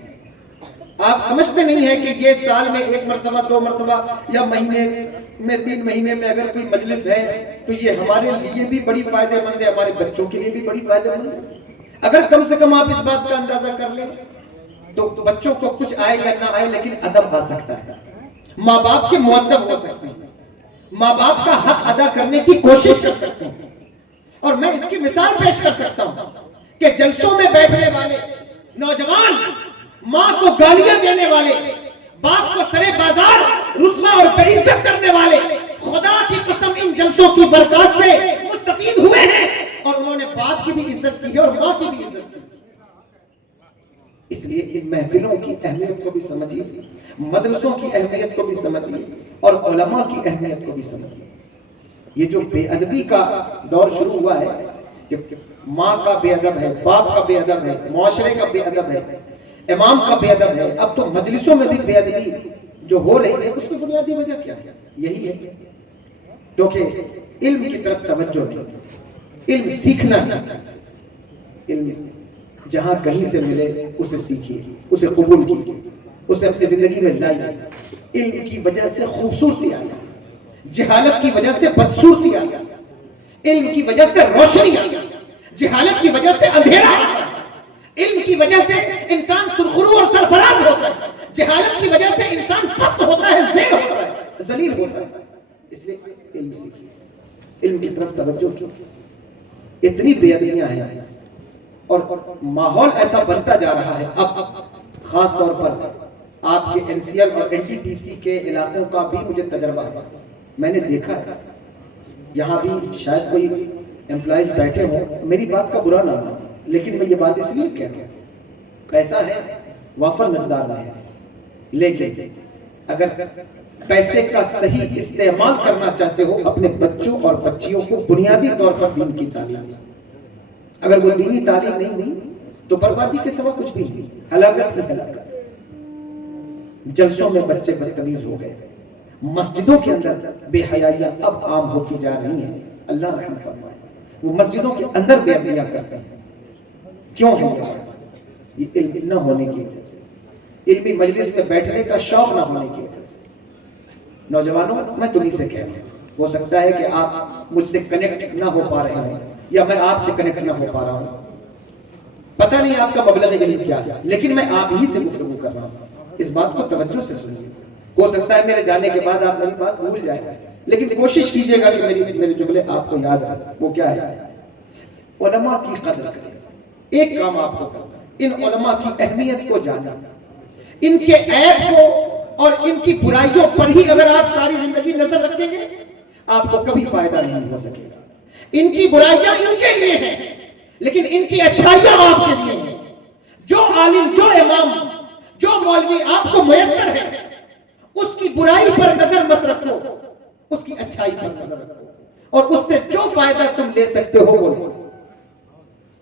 آپ سمجھتے نہیں ہیں کہ یہ سال میں 1 مرتبہ 2 مرتبہ یا مہینے میں 3 مہینے میں اگر کوئی مجلس ہے تو یہ ہمارے لیے بھی بڑی فائدہ مند ہے، ہمارے بچوں کے لیے بھی بڑی فائدہ مند ہے. اگر کم سے کم آپ اس بات کا اندازہ کر لیں تو بچوں کو کچھ آئے یا نہ آئے لیکن ادب آ سکتا ہے. ماں باپ کے مؤدب ہو سکتے ہیں، ماں باپ کا حق ادا کرنے کی کوشش کر سکتے ہیں. اور میں اس کی مثال پیش کر سکتا ہوں کہ جلسوں میں بیٹھنے والے نوجوان، ماں کو گالیاں دینے والے، باپ کو سرے بازار رسوا اور بےعزت کرنے والے، خدا کی قسم ان جلسوں کی برکات سے مستفید ہوئے ہیں، اور انہوں نے باپ کی بھی عزت کی ہے اور ماں کی بھی عزت کی ہے۔ اس لیے ان محفلوں کی اہمیت کو بھی سمجھیے، مدرسوں کی اہمیت کو بھی سمجھیے، اور علماء کی اہمیت کو بھی سمجھیے۔ یہ جو بے ادبی کا دور شروع ہوا ہے، کہ ماں کا بے ادب ہے، باپ کا بے ادب ہے، معاشرے کا بے ادب ہے، امام کا بے ادب ہے، اب تو مجلسوں میں بھی بے ادبی جو ہو رہی ہے، اس کی بنیادی وجہ کیا ہے؟ یہی ہے کیونکہ علم کی طرف توجہ نہیں، علم سیکھنا نہیں چاہتے۔ علم جہاں کہیں سے ملے اسے سیکھیے، اسے قبول کیجیے، اسے اپنی زندگی میں لائیے۔ علم کی وجہ سے خوبصورتی آئی، جہالت کی وجہ سے بدصورتی آئی، علم کی وجہ سے روشنی آئی، جہالت کی وجہ سے اندھیرا آتا ہے، علم کی وجہ سے انسان سرخرو اور سرفراز ہوتا ہے، جہالت کی وجہ سے انسان پست ہوتا ہے، ذیل ہوتا ہے، ذلیل ہوتا ہے۔ اس لیے علم سیکھیے، علم کی طرف توجہ کیجیے۔ اتنی بے ادبیاں ہیں اور ماحول ایسا بنتا جا رہا ہے، اب خاص طور پر آپ کے این سی ایل اور این ٹی پی سی کے علاقوں کا بھی مجھے تجربہ ہے، میں نے دیکھا ہے۔ یہاں بھی شاید کوئی امپلائیز بیٹھے ہوں، میری بات کا برا نہ ہو، لیکن میں یہ بات اس لیے کہہ رہا ہوں، پیسہ ہے وافر مقدار میں ہے، لیکن اگر پیسے کا صحیح استعمال کرنا چاہتے ہو، اپنے بچوں اور بچیوں کو بنیادی طور پر دین کی تعلیم، اگر وہ دینی تعلیم نہیں ہوئی تو بربادی کے سوا کچھ بھی نہیں، ہلاکت ہی ہلاکت۔ جلسوں میں بچے بدتمیز ہو گئے، مسجدوں کے اندر بے حیائیاں اب عام ہوتی جا رہی ہیں، اللہ رحم فرمائے۔ وہ مسجدوں کے اندر بے ادبیاں کرتے ہیں، کیوں ہے یہ؟ علم نہ ہونے کی وجہ سے، علمی مجلس میں بیٹھنے کا شوق نہ ہونے کی وجہ سے۔ نوجوانوں، میں تمہیں سے کہہ رہا ہوں، ہو سکتا ہے کہ آپ مجھ سے کنیکٹ نہ ہو پا رہے ہوں، یا میں آپ سے کنیکٹ نہ ہو پا رہا ہوں، پتہ نہیں آپ کا مبلغ علم کیا ہے، لیکن میں آپ ہی سے گفتگو کر رہا ہوں۔ اس بات کو توجہ سے سنیے۔ ہو سکتا ہے میرے جانے کے بعد آپ میری بات بھول جائیں، لیکن کوشش کیجئے گا کہ میرے جملے آپ کو یاد رہے۔ وہ کیا ہے؟ علماء کی قدر کریں۔ ایک کام آپ کو کرنا ہے، ان علماء کی اہمیت کو جانا، ان کے عیب کو اور ان کی برائیوں پر ہی اگر آپ ساری زندگی نظر رکھیں گے، آپ کو کبھی فائدہ نہیں ہو سکے گا۔ ان کی برائیاں ان کے لیے ہیں، لیکن ان کی اچھائیاں آپ کے لیے ہیں۔ جو عالم، جو امام، جو مولوی آپ کو میسر ہے، اس کی برائی پر نظر مت رکھو، اس کی اچھائی پر نظر رکھو، اور اس سے جو فائدہ تم لے سکتے ہو وہ لو۔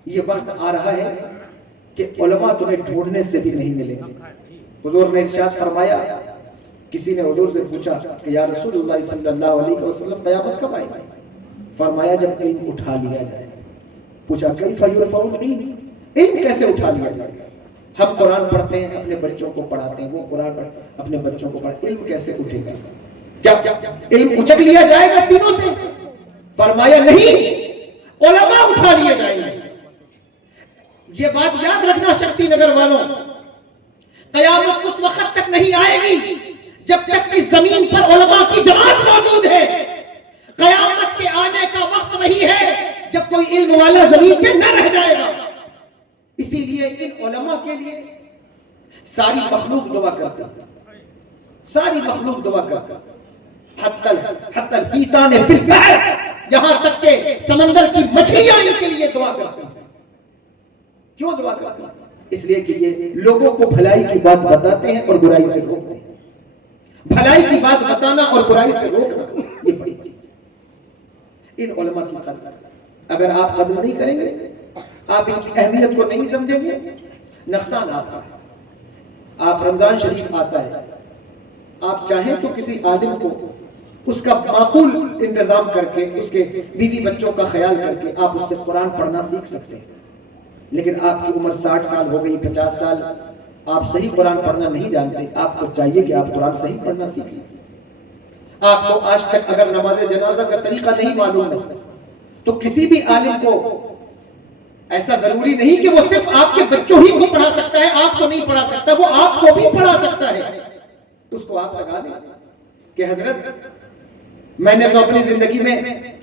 یہ وقت آ رہا ہے کہ علماء تمہیں ڈھونڈنے سے بھی نہیں ملیں گے۔ حضور نے ارشاد فرمایا، کسی نے حضور سے پوچھا کہ یا رسول اللہ صلی اللہ علیہ وسلم قیامت کب آئے گی؟ فرمایا جب علم اٹھا لیا جائے۔ پوچھا کیف یرفع العلم، علم کیسے اٹھا لیا جائے؟ ہم قرآن پڑھتے ہیں، اپنے بچوں کو پڑھاتے ہیں، وہ قرآن اپنے بچوں کو پڑھاتے ہیں، علم کیسے اٹھے گا؟ کیا علم اچک لیا جائے گا سینوں سے؟ فرمایا نہیں، علماء اٹھا لیے جائیں گے۔ یہ بات یاد رکھنا شکتی نگر والوں، قیامت اس وقت تک نہیں آئے گی جب تک اس زمین پر علماء کی جماعت موجود ہے۔ قیامت کے آنے کا وقت وہی ہے جب کوئی علم والا زمین پہ نہ رہ جائے گا۔ اسی لیے ان علماء کے لیے ساری مخلوق دعا کرتا، ساری مخلوق دعا کرتا، حتی الحیتان فی البحر، یہاں تک کہ سمندر کی مچھلیاں ان کے لیے دعا کرتی ہیں۔ کیوں دعا کرتی ہیں؟ اس لیے کہ یہ لوگوں کو بھلائی کی بات بتاتے ہیں اور برائی سے روکتے ہیں۔ بھلائی کی بات بتانا اور برائی سے روکنا یہ بڑی چیز ہے۔ ان علماء کی قدر اگر آپ قدر نہیں کریں گے، آپ ان کی اہمیت کو نہیں سمجھیں گے، نقصان آتا ہے۔ آپ رمضان شریف آتا ہے، آپ چاہیں تو کسی عالم کو اس کا معقول انتظام کر کے، اس کے بیوی بچوں کا خیال کر کے آپ اس سے قرآن پڑھنا سیکھ سکتے ہیں، لیکن آپ کی عمر 60 سال ہو گئی، 50 سال، آپ صحیح قرآن پڑھنا نہیں جانتے، آپ کو چاہیے کہ آپ قرآن صحیح پڑھنا سیکھیں۔ آپ کو آج تک اگر نماز جنازہ کا طریقہ نہیں معلوم ہے تو کسی بھی عالم کو ایسا ضروری نہیں کہ وہ صرف آپ کے بچوں ہی کو پڑھا سکتا ہے، آپ کو نہیں پڑھا سکتا، وہ آپ کو بھی پڑھا سکتا ہے۔ اس کو آپ لگا لیں کہ حضرت میں نے تو اپنی زندگی میں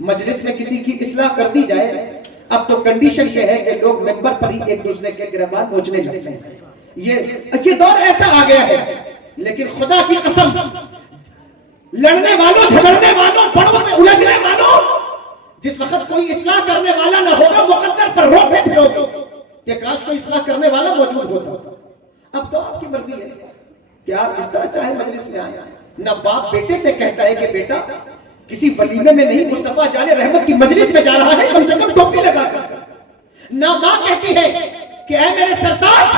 مجلس میں کسی کی اصلاح کر دی جائے، اب تو کنڈیشن یہ ہے کہ لوگ ممبر پر ہی ایک دوسرے کے گریبان نوچنے لگتے ہیں. یہ دور ایسا آ گیا ہے. لیکن خدا کی قسم، لڑنے والوں، جھگڑنے والوں، بڑوں سے الجھنے والوں، جس وقت کوئی اصلاح کرنے والا نہ ہوگا مقدر پر روتے پھرو کہ کاش کوئی اصلاح کرنے والا موجود ہوتا. اب تو آپ کی مرضی ہے کہ آپ جس طرح چاہے مجلس میں آئیں. نہ باپ بیٹے سے کہتا ہے کہ بیٹا کسی ولیمے میں نہیں، مصطفیٰ جان رحمت کی مجلس میں جا رہا ہے، کم سے کم ٹوپی لگا کر. نہ ماں کہتی ہے کہ اے میرے سرتاج،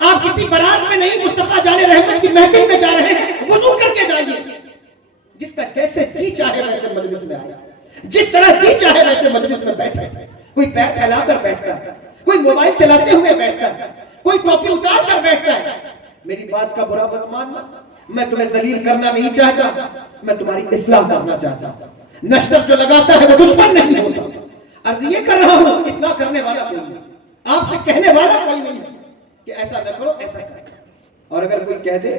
آپ کسی بارات میں نہیں، مصطفیٰ جان رحمت کی محفل میں جا رہے ہیں، وضو کر کے جائیے. جس کا جیسے جی چاہے ویسے مجلس میں آیا، جس طرح جی چاہے ویسے مجلس میں بیٹھے. کوئی پیر پھیلا کر بیٹھتا ہے، کوئی موبائل چلاتے ہوئے بیٹھتا ہے، کوئی ٹوپی اتار کر بیٹھتا ہے. میری بات کا برا مت ماننا، میں تمہیں ذلیل کرنا نہیں چاہتا، میں تمہاری اصلاح کرنا چاہتا ہوں. نشتر جو لگاتا ہے وہ دشمن نہیں ہوتا. عرض یہ کر رہا ہوں، اصلاح کرنے والا کوئی نہیں، آپ سے کہنے والا کوئی نہیں کہ ایسا نہ کرو، ایسا کرو. اور اگر کوئی کہہ دے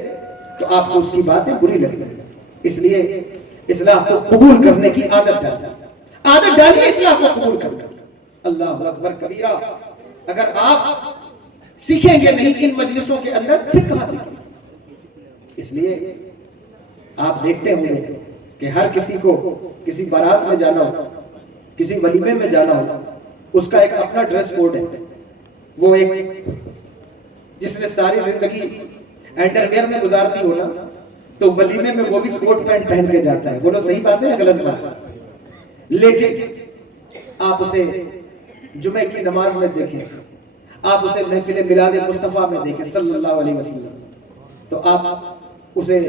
تو آپ کو اس کی باتیں بری لگتی ہیں. اس لیے اصلاح کو قبول کرنے کی عادت ڈالیے اصلاح کو قبول کرنے. اللہ اکبر کبیرہ. اگر آپ سیکھیں گے نہیں ان مجلسوں کے اندر، پھر کہاں سیکھیں گے؟ اس لیے آپ دیکھتے ہوں گے کہ ہر کسی کو کسی بارات میں جانا ہو، کسی ولیمے میں جانا ہو، اس کا ایک اپنا ڈریس کوڈ ہے. وہ ایک جس نے ساری زندگی انڈر ویئر میں گزارتی ہو نا، تو ولیمے میں وہ بھی کوٹ پینٹ پہن کے جاتا ہے. بولو صحیح بات ہے یا غلط بات ہے؟ لیکن آپ اسے جمعے کی نماز میں دیکھیں، آپ اسے محفل میلاد مصطفیٰ میں دیکھیں صلی اللہ علیہ وسلم، تو آپ اسے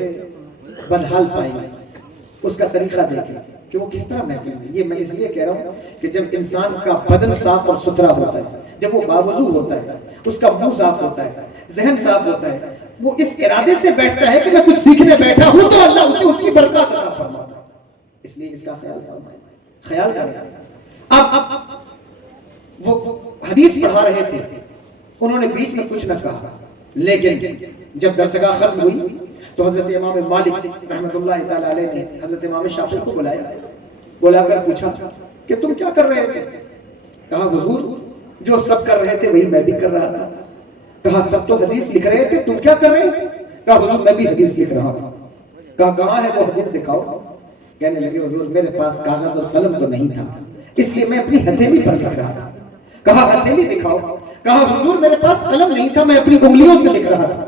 بدحال پائیں گے. اس کا طریقہ دیکھیں کہ وہ کس طرح محفل میں. یہ میں اس لیے کہہ رہا ہوں کہ جب انسان کا بدن صاف اور ستھرا ہوتا ہے، جب وہ باوضو ہوتا ہے، اس کا منہ صاف ہوتا ہے، ذہن صاف ہوتا ہے، وہ اس ارادے سے بیٹھتا ہے کہ میں کچھ سیکھنے بیٹھا ہوں، تو اللہ اسے اس کی برکات عطا فرماتا ہے. اس لیے اس کا خیال فرمائیں، خیال کریں. اب وہ حدیث پڑھا رہے تھے، انہوں نے بیچ میں کچھ نہ کہا، لیکن جب درسگاہ ختم ہوئی تو حضرت امام مالک رحمت اللہ تعالی علیہ نے حضرت امام شافعی کو بلا کر پوچھا کہ تم کیا کر رہے تھے؟ کہا حضور جو سب کر رہے تھے وہی میں بھی کر رہا تھا. کہا سب تو حدیث لکھ رہے تھے، تم کیا کر رہے تھے؟ کہا حضور میں بھی حدیث لکھ رہا تھا. کہا کہاں ہے وہ حدیث دکھاؤ. کہنے لگے حضور میرے پاس کاغذ اور قلم تو نہیں تھا، اس لیے میں اپنی ہتھیلی پر لکھ رہا تھا. کہا ہتھیلی دکھاؤ. کہا حضور میرے پاس قلم نہیں تھا، میں اپنی انگلیوں سے لکھ رہا تھا.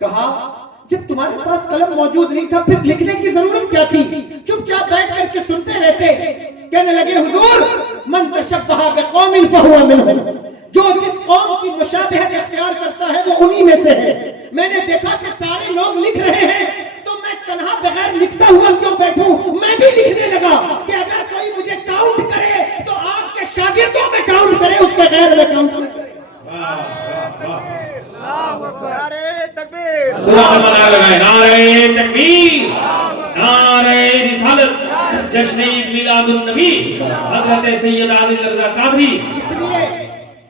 کہا جب تمہارے پاس قلم موجود نہیں تھا پھر لکھنے کی ضرورت کیا تھی؟ چپ چاپ بیٹھ کر کے سنتے رہتے. کہنے لگے حضور من تشبہ بقوم فہو منہم، جو جس قوم کی مشابہت اختیار کرتا ہے وہ انہی میں سے ہے. میں نے دیکھا کہ سارے لوگ لکھ رہے ہیں تو میں تنہا بغیر لکھتا ہوا کیوں بیٹھوں؟ میں بھی لکھنے لگا کہ اگر کوئی مجھے کاؤنٹ کرے تو آپ کے شاگردوں میں کاؤنٹ کرے، اس کے غیر میں کاؤنٹ نہ کرے. نعرہ تکبیر، نعرہ تکبیر، نعرہ رسالت، جشن عید میلاد النبی حضرت سید عادل رضا قادری.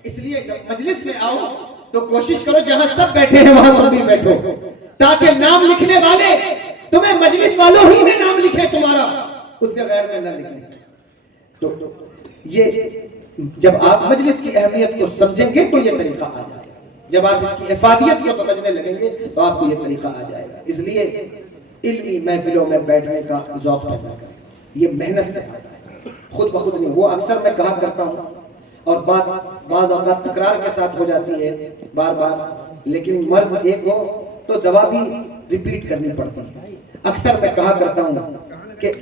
اس لیے جب مجلس میں آؤ تو کوشش کرو جہاں سب بیٹھے ہیں وہاں تم بھی بیٹھو، تاکہ نام لکھنے والے تمہیں مجلس والوں ہی میں نام لکھے، تمہارا اس کے غیر میں نہ لکھیں. تو یہ جب آپ مجلس کی اہمیت کو سمجھیں گے تو یہ طریقہ آ جائے گا. جب آپ اس کی افادیت کو سمجھنے لگیں گے تو آپ کو یہ طریقہ آ جائے گا. اس لیے علمی محفلوں میں بیٹھنے کا ذوق پیدا کریں. یہ محنت سے آتا ہے، خود بخود نہیں. وہ اکثر میں کہا کرتا ہوں اور بعض اوقات تکرار کے ساتھ ہو جاتی ہے بار بار، لیکن مرض ایک ہو تو دوا بھی ریپیٹ کرنی پڑتی ہے. اکثر میں کہا کرتا ہوں کہ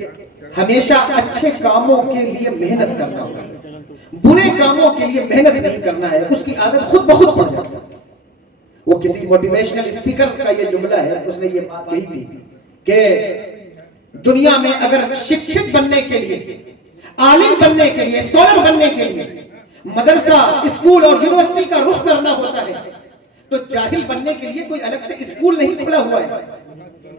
ہمیشہ اچھے کاموں کے لیے محنت کرنا ہوگا، برے کاموں کے لیے محنت نہیں کرنا ہے. اس کی عادت خود بخود پڑ جاتی ہے. وہ کسی موٹیویشنل اسپیکر کا یہ جملہ ہے، اس نے یہ بات کہی تھی کہ دنیا میں اگر شکشک بننے کے لیے، عالم بننے کے لیے، اسکالر بننے کے لیے مدرسہ، اسکول اور یونیورسٹی کا رخ کرنا ہوتا ہے تو جاہل بننے کے لیے کوئی الگ سے اسکول نہیں کھلا ہوا ہے.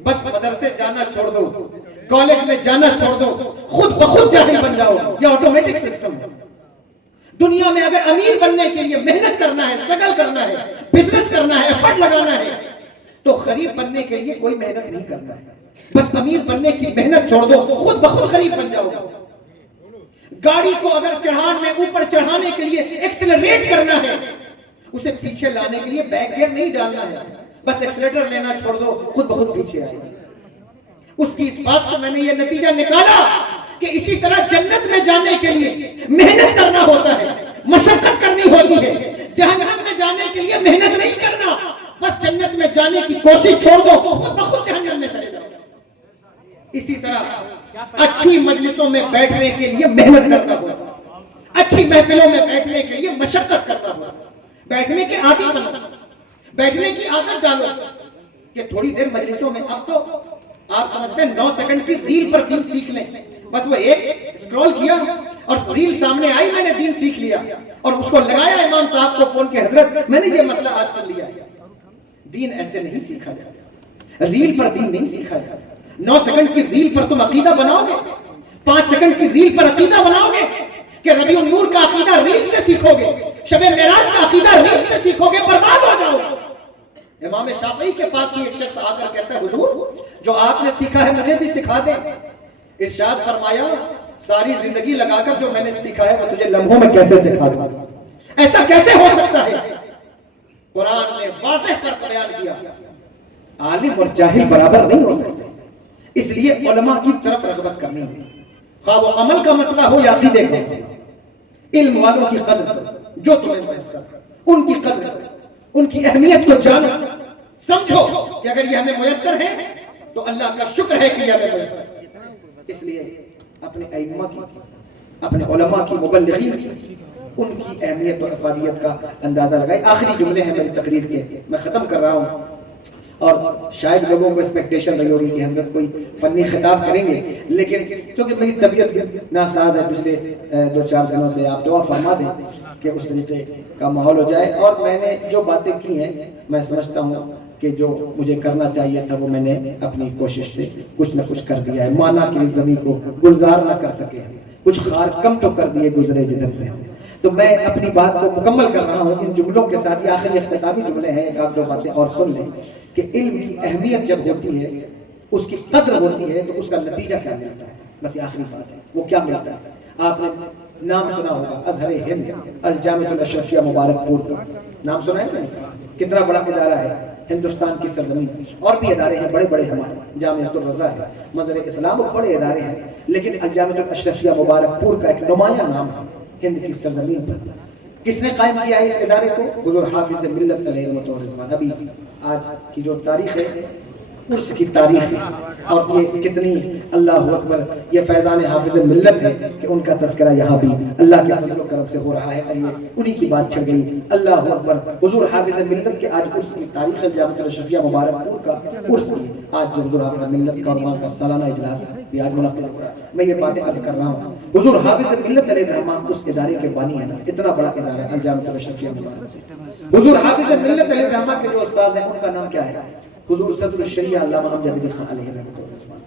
بس مدرسے جانا چھوڑ دو، کالج میں جانا چھوڑ دو، خود بخود جاہل بن جاؤ. یہ آٹومیٹک سسٹم ہے. دنیا میں اگر امیر بننے کے لیے محنت کرنا ہے، اسٹرگل کرنا ہے، بزنس کرنا ہے، ایفرٹ لگانا ہے، تو غریب بننے کے لیے کوئی محنت نہیں کرنا ہے. بس امیر بننے کی محنت چھوڑ دو، خود بخود غریب بن جاؤ. گاڑی کو اگر چڑھان میں اوپر چڑھانے کے لیے ایکسلریٹ کرنا ہے، اسے پیچھے لانے کے لیے بیک گیئر نہیں ڈالنا ہے، بس ایکسلریٹر لینا چھوڑ دو، خود بخود پیچھے آئے گی۔ اس کی اس بات سے میں نے یہ نتیجہ نکالا کہ اسی طرح جنت میں جانے کے لیے محنت کرنا ہوتا ہے، مشقت کرنی ہوتی ہے۔ جہنم میں جانے کے لیے محنت نہیں کرنا، بس جنت میں جانے کی کوشش چھوڑ دو، خود بخود جہنم میں چلے جاؤ۔ اسی طرح اچھی مجلسوں میں بیٹھنے کے لیے محنت کرنا ہوتا ہے، اچھی محفلوں میں بیٹھنے کے لیے مشقت کرنا ہوتا ہے۔ بیٹھنے کے عادی بنو، بیٹھنے کی عادت ڈالو کہ تھوڑی دیر مجلسوں میں، اب تو آپ سمجھتے ہیں 9 سیکنڈ کی ریل پر دین سیکھ لیں، بس وہ ایک اسکرول کیا اور ریل سامنے آئی، میں نے دین سیکھ لیا، اور اس کو لگایا امام صاحب کو فون کے، حضرت میں نے یہ مسئلہ آج سن لیا ہے۔ دین ایسے نہیں سیکھا جاتا، ریل پر دین نہیں سیکھا جاتا۔ 9 سیکنڈ کی ریل پر تم عقیدہ بناؤ گے، 5 سیکنڈ کی ریل پر عقیدہ بناؤ گے کہ ربیع النور کا عقیدہ ریل سے سیکھو گے، شب معراج کا عقیدہ ریل سے سیکھو گے، برباد ہو جاؤ گے۔ امام شافعی کے پاس بھی ایک شخص آ کر کہتا ہے، حضور جو آپ نے سیکھا ہے مجھے بھی سکھا دیں۔ ارشاد فرمایا، ساری زندگی لگا کر جو میں نے سیکھا ہے وہ تجھے لمحوں میں کیسے سکھا دوں؟ ایسا کیسے ہو سکتا ہے؟ قرآن نے واضح فرق بیان کیا، عالم اور جاہل برابر نہیں ہو سکتے، اس لیے علماء کی طرف رغبت کرنی ہے، خواہ وہ عمل کا مسئلہ ہو یا عقیدے کا مسئلہ۔ علم والوں کی قدر کرو، جو تمہیں میسر ہے ان کی قدر کرو، ان کی اہمیت کو جانو، سمجھو کہ اگر یہ ہمیں میسر ہے تو اللہ کا شکر ہے کہ یہ ہمیں میسر ہے۔ اس لیے اپنے ائمہ کی، اپنے علماء کی، مبلغین کی، ان کی اہمیت اور افادیت کا اندازہ لگائی۔ آخری جملے ہیں میری تقریر کے، میں ختم کر رہا ہوں، اور شاید لوگوں کو ایکسپیکٹیشن رہی ہوگی کہ حضرت کوئی فنی خطاب کریں گے، لیکن چونکہ میری طبیعت بھی ناساز ہے پچھلے 2-4 دنوں سے، آپ دعا فرما دیں کہ اس طریقے کا ماحول ہو جائے۔ اور میں نے جو باتیں کی ہیں میں سمجھتا ہوں کہ جو مجھے کرنا چاہیے تھا وہ میں نے اپنی کوشش سے کچھ نہ کچھ کر دیا ہے۔ مانا کہ اس زمین کو گلزار نہ کر سکے، کچھ خار کم تو کر دیے گزرے جدھر سے۔ تو میں اپنی بات کو مکمل کر رہا ہوں ان جملوں کے ساتھ، یہ آخری اختتامی جملے ہیں، ایک آدھ دو باتیں اور سن لیں کہ علم کی اہمیت جب ہوتی ہے، اس کی قدر ہوتی ہے، تو اس کا نتیجہ کیا ملتا ہے۔ بس یہ آخری بات ہے، وہ کیا ملتا ہے۔ آپ نے نام سنا ہوگا ازہر ہند، الجامعۃ الاشرفیہ مبارک پور کا نام سنا ہے نا؟ کتنا بڑا ادارہ ہے ہندوستان کی سرزمین، اور بھی ادارے ہیں بڑے بڑے، ہمارے جامعۃ الرضا ہے، مظہر اسلام، بڑے ادارے ہیں، لیکن الجامعۃ الاشرفیہ مبارک پور کا ایک نمایاں نام ہے ہند کی سرزمین پر۔ کس نے قائم کیا ہے اس ادارے کو؟ حضور حافظ ملت علیہ رحمۃ۔ ابھی آج کی جو تاریخ ہے عرس کی تاریخ ہے، اور یہ کتنی اللہ اکبر، یہ فیضان حافظ ملت ہے کہ ان کا تذکرہ یہاں بھی اللہ کے فضل و کرم سے ہو رہا ہے، اور یہ انہی کی بات چھڑ گئی۔ اللہ اکبر، حضور حافظ ملت کے آج عرس کی تاریخ ہے، جامعۃ الاشرفیہ مبارک پور کا عرس کی آج جو حضور حافظ ملت کا اور وہاں کا سالانہ اجلاس ہے، یہ آج منعقد ہو رہا ہے۔ میں یہ باتیں عرض کر رہا ہوں، حضور حافظ ملت علیہ الرحمہ اس ادارے کے بانی ہیں نا، اتنا بڑا ادارہ ہے الجامعۃ الاشرفیہ مبارک۔ حضور حافظ ملت علیہ الرحمہ کے جو استاد ہیں ان کا نام کیا ہے؟ حضور صدر الشریعہ علامہ امجد علی خان علیہ الرحمہ۔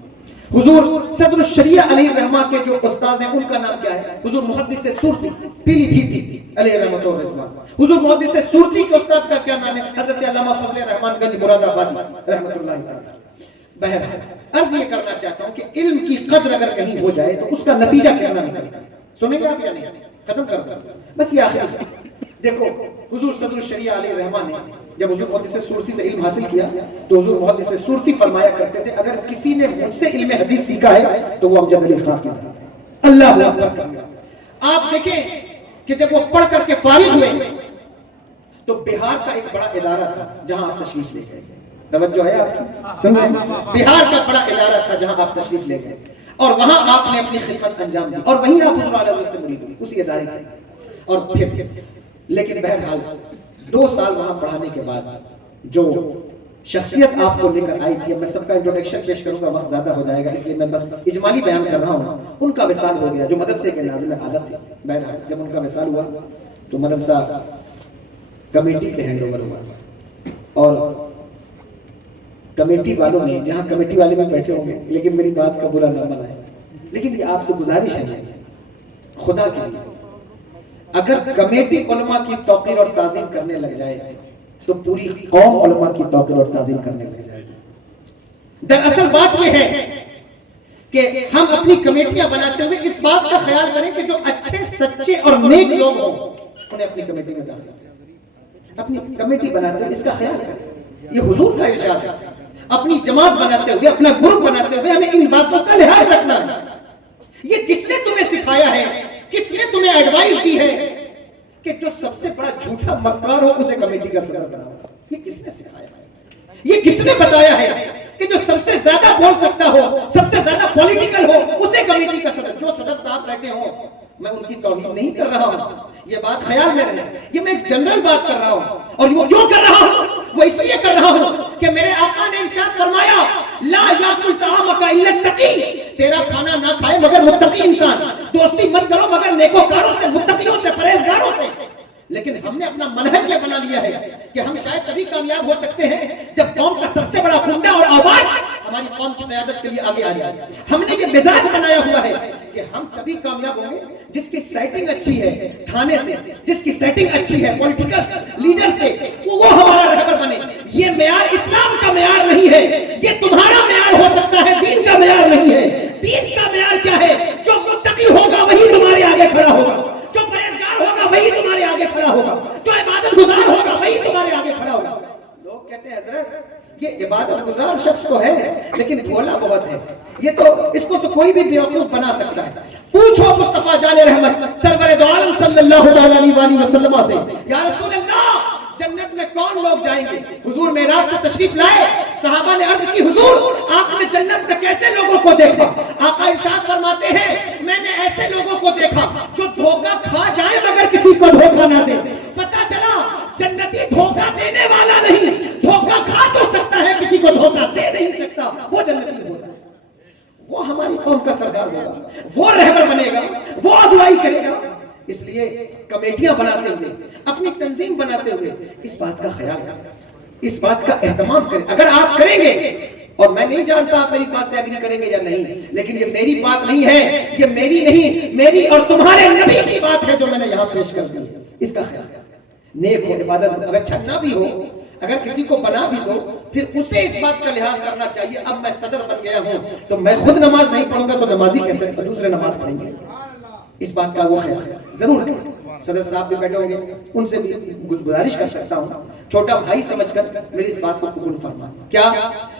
حضور صدر الشریعہ علیہ الرحمہ کے جو استاد ہیں ان کا نام کیا ہے؟ حضور محدث سورتی پیلی بھیتی علیہ رحمۃ اللہ۔ حضور محدث سورتی کے استاد کا کیا نام ہے؟ حضرت علامہ فضل الرحمن گنج مراد آبادی رحمۃ اللہ تعالی۔ بہرحال عرض یہ کرنا چاہتا ہوں کہ علم کی قدر اگر کہیں ہو جائے تو اس کا نتیجہ کتنا نکلتا ہے، سنیں گے آپ یا نہیں؟ ختم کر دوں بس یہ آخری۔ دیکھو حضور صدر الشریعہ علیہ الرحمہ نے جب حضور محدث سورتی سے علم حاصل کیا تو حضور محدث سورتی فرمایا کرتے تھے، اگر کسی نے مجھ سے علم حدیث سیکھا ہے تو وہ امجد علی خان کی ذات ہے۔ اللہ اکبر۔ آپ دیکھیں کہ جب وہ پڑھ کر کے فارغ ہوئے تو بہار کا ایک بڑا ادارہ تھا جہاں آپ تشریف لے گئے، توجہ ہے آپ کی، سن رہے ہیں؟ بہار کا بڑا ادارہ تھا جہاں آپ تشریف لے گئے، اور وہاں آپ نے اپنی خدمت انجام دی، اور وہیں آپ حضور علیہ سے مرید ہوئی اسی ادارے کے۔ اور پھر لیکن بہرحال 2 سال وہاں پڑھانے کے بعد جو شخصیت آپ کو لے کر آئی تھی، میں سب کا انٹروڈکشن پیش کروں گا، وقت زیادہ ہو جائے گا اس لیے میں بس اجمالی بیان کر رہا ہوں۔ ان کا وصال ہو گیا جو مدرسے کے ناظم حالت تھے۔ بہرحال جب ان کا وصال ہوا تو مدرسہ کمیٹی کے ہینڈ اوور ہوا، اور کمیٹی والوں نے، جہاں کمیٹی والے بھی بیٹھے ہوں گے لیکن میری بات کا برا نہ بنائے، لیکن یہ آپ سے گزارش ہے خدا کے لیے، اگر کمیٹی علماء کی توقیر اور تعظیم کرنے لگ جائے تو پوری قوم علماء کی توقیر اور تعظیم کرنے لگ جائے۔ دراصل بات یہ ہے کہ ہم اپنی کمیٹیاں بناتے ہوئے اس بات کا خیال کریں کہ جو اچھے سچے اور نیک لوگ ہوں انہیں اپنی کمیٹی میں ڈالیں. اپنی کمیٹی بناتے ہوئے اس کا خیال کریں. یہ حضور کا ارشاد ہے. اپنی جماعت بناتے ہوئے, اپنا گروپ بناتے ہوئے ہمیں ان باتوں کا لحاظ رکھنا ہے. یہ کس نے تمہیں سکھایا ہے, کس نے تمہیں ایڈوائز دی ہے کہ جو سب سے بڑا جھوٹا مکار ہو اسے کمیٹی کا صدر بناؤ؟ یہ کس نے سکھایا ہے؟ یہ کس نے بتایا ہے کہ جو سب سے زیادہ بول سکتا ہو, سب سے زیادہ پولیٹیکل ہو, اسے کمیٹی کا صدر؟ جو صدر صاحب بیٹھے ہوں, میں ان کی توہین نہیں کر رہا ہوں, یہ بات خیال میں رہے, یہ میں ایک جنرل بات کر رہا ہوں. اور وہ کیوں کر رہا ہوں؟ وہ اس لیے کر رہا ہوں کہ میرے آقا نے ارشاد فرمایا لا یاکل طعامک الا التقی, تیرا کھانا نہ کھائے مگر متقی انسان. دوستی مت کرو مگر نیکوکاروں سے, متقیوں سے, پرہیزگاروں سے. لیکن ہم نے اپنا منہج یہ بنا لیا ہے کہ ہم شاید تبھی کامیاب ہو سکتے ہیں جب قوم کا سب سے بڑا خنڈا اور آواز ہماری قوم کی قیادت کے لیے آگے آ جائے. ہم نے یہ مزاج بنایا ہوا ہے کہ ہم تبھی کامیاب ہوں گے جس کی سیٹنگ اچھی ہے تھانے سے, جس کی سیٹنگ اچھی ہے پولیٹیکل لیڈر سے, وہ ہمارا رہبر بنے. یہ معیار اسلام کا معیار نہیں ہے, یہ تمہارا معیار ہو سکتا ہے, دین کا معیار نہیں ہے. دین کا معیار کیا ہے؟ جو متقی ہوگا وہی تمہارے آگے کھڑا ہوگا, جو پرہیزگار ہوگا وہی تمہارے آگے کھڑا ہوگا, جو عبادت گزار ہوگا وہی تمہارے آگے کھڑا ہوگا. لوگ کہتے ہیں حضرت یہ عبادت گزار شخص تو ہے لیکن بھولا بہت ہے, یہ تو اس کو تو کوئی بھی بیوقوف بنا سکتا ہے. پوچھو مصطفیٰ جان رحمت سرور دو عالم صلی اللہ علیہ وآلہ وسلم سے, یا رسول اللہ جنت میں کون لوگ جائیں گے؟ حضور معراج سے تشریف لائے, صحابہ نے عرض کی حضور آپ نے جنت میں کیسے لوگوں کو دیکھا؟ آقا ارشاد فرماتے ہیں میں نے ایسے لوگوں کو دیکھا جو دھوکہ کھا جائے مگر کسی کو دھوکہ نہ دے. پتا چلا جنتی دھوکہ دینے والا نہیں, دھوکہ کھا تو سکتا ہے, کسی کو دھوکہ دے نہیں سکتا, وہ جنتی ہوتا ہے. وہ ہماری قوم کا سردار ہوگا, وہ رہبر بنے گا, وہ اگوائی کرے گا. اس لیے کمیٹیاں بناتے ہوئے, اپنی تنظیم بناتے ہوئے اس بات کا خیال کریں, اس بات کا اہتمام کریں. اگر آپ کریں گے, اور میں نہیں جانتا آپ میری بات سے اگری کریں گے یا نہیں, لیکن یہ میری بات نہیں ہے, یہ میری نہیں, میری اور تمہارے نبی کی بات ہے جو میں نے یہاں پیش کر دی ہے. اس کا خیال کریں. نیک ہو, عبادت اگر چھٹنا بھی ہو, اگر کسی کو بنا بھی دو, پھر اسے اس بات کا لحاظ کرنا چاہیے اب میں صدر بن گیا ہوں تو میں خود نماز نہیں پڑھوں گا تو نمازی کیسے دوسرے نماز پڑھیں گے. اس بات کا وہ خیال ضرور کریں. صدر صاحب بھی بیٹھے ہوں گے, ان سے بھی گزارش کر سکتا ہوں, چھوٹا بھائی سمجھ کر میری اس بات کو قبول فرما. کیا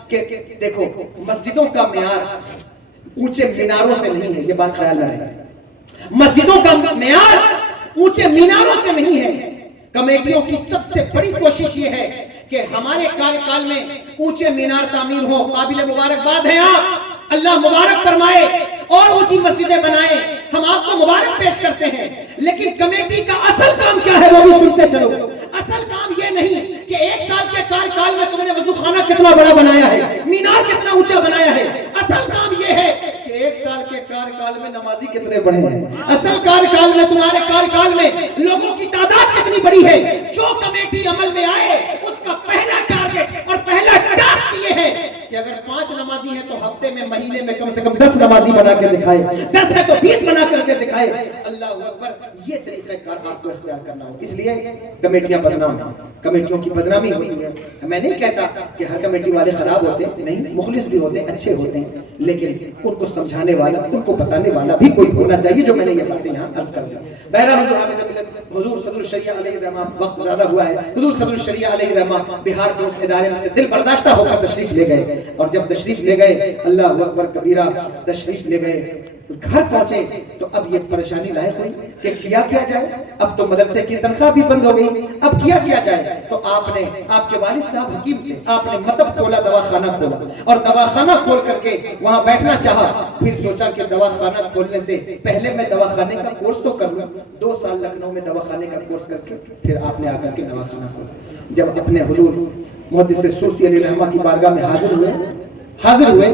کہ دیکھو مسجدوں کا معیار اونچے میناروں سے نہیں ہے, یہ بات خیال میں رہے. مسجدوں کا معیار اونچے میناروں سے نہیں ہے. کمیٹیوں کی سب سے بڑی کوشش یہ ہے کہ ہمارے کال میں اونچے مینار تعمیر ہو. قابل مبارکباد ہیں آپ, اللہ مبارک فرمائے اور اونچی مسجدیں بنائے, ہم آپ کو مبارک پیش کرتے ہیں. لیکن کمیٹی کا اصل کام کیا ہے وہ بھی سنتے چلو. اصل کام یہ نہیں کہ ایک سال کے کال میں تم نے وضو خانہ کتنا بڑا بنایا ہے, مینار کتنا اونچا بنایا ہے. اصل کام یہ ہے کہ ایک سال کے کال میں نمازی کتنے بڑے ہیں. اصل کال میں تمہارے کال میں لوگوں کی تعداد کتنی بڑی ہے. جو کمیٹی عمل میں آئے اس کا پہلا ٹارگٹ اور پہلا ٹاسک یہ ہے کہ اگر 5 نمازی ہیں تو ہفتے میں, مہینے میں کم سے کم 10 نمازی بنا کے دکھائے, 10 ہے تو 20 بنا کر کے دکھائے. اللہ اکبر, یہ طریقہ کار آپ کو اختیار کرنا ہو. اس لیے کمیٹیاں بدنام ہیں, کمیٹیوں کی بدنامی ہوئی ہے. میں نہیں کہتا کہ ہر کمیٹی والے خراب ہوتے ہیں, نہیں, مخلص بھی ہوتے ہیں, اچھے ہوتے ہیں, لیکن ان کو سمجھانے والا, ان کو بتانے والا بھی کوئی ہونا چاہیے, جو میں نے یہ باتیں یہاں عرض کر دی. بہرحال حضور صدر الشریعہ علیہ الرحمہ, وقت زیادہ ہوا ہے, حضور صدر الشریعہ علیہ الرحمہ بہار کے اس ادارے میں سے دل برداشتہ ہو کر تشریف لے گئے. اور جب تشریف لے گئے, اللہ اکبر کبیرہ, تشریف لے گئے, گھر پہنچے تو اب یہ پریشانی لاحق ہوئی کہ کیا جائے. اب تو مدرسے کی تنخواہ بھی بند ہو گئی, اب کیا جائے. تو آپ کے والد صاحب حکیم تھے, آپ نے مطب کھولا, دواخانہ کھولا, اور دواخانہ کھول کر کے وہاں بیٹھنا چاہا. پھر سوچا کہ دواخانہ کھولنے سے پہلے میں دواخانے کا کورس تو کر لوں. 2 سال لکھنؤ میں دواخانے کا کورس کر کے پھر آپ نے آ کر کے دواخانہ کھولا. جب اپنے حضور محدث صوفی علیہ الرحمہ کی بارگاہ میں حاضر ہوئے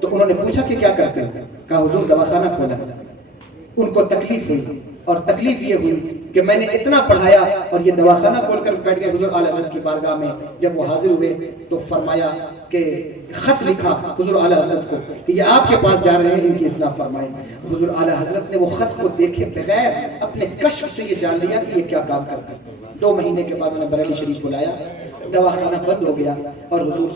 تو انہوں نے پوچھا کہ کیا کرتے ہیں. کہا حضور دواخانہ کھولا. ان کو تکلیف ہوئی, اور تکلیف یہ ہوئی کہ میں نے اتنا پڑھایا اور یہ دواخانہ کھول کر بیٹھ گئے. حضور اعلی حضرت کی بارگاہ میں جب وہ حاضر ہوئے تو فرمایا کہ خط لکھا حضور اعلی حضرت کو کہ یہ آپ کے پاس جا رہے ہیں, ان کی اصلاح فرمائیں. حضور اعلی حضرت نے وہ خط کو دیکھے بغیر اپنے کشف سے یہ جان لیا کہ یہ کیا کام کرتا ہے. 2 مہینے کے بعد انہیں بریلی شریف بلایا, دواخانہ بند ہو گیا, اور حضور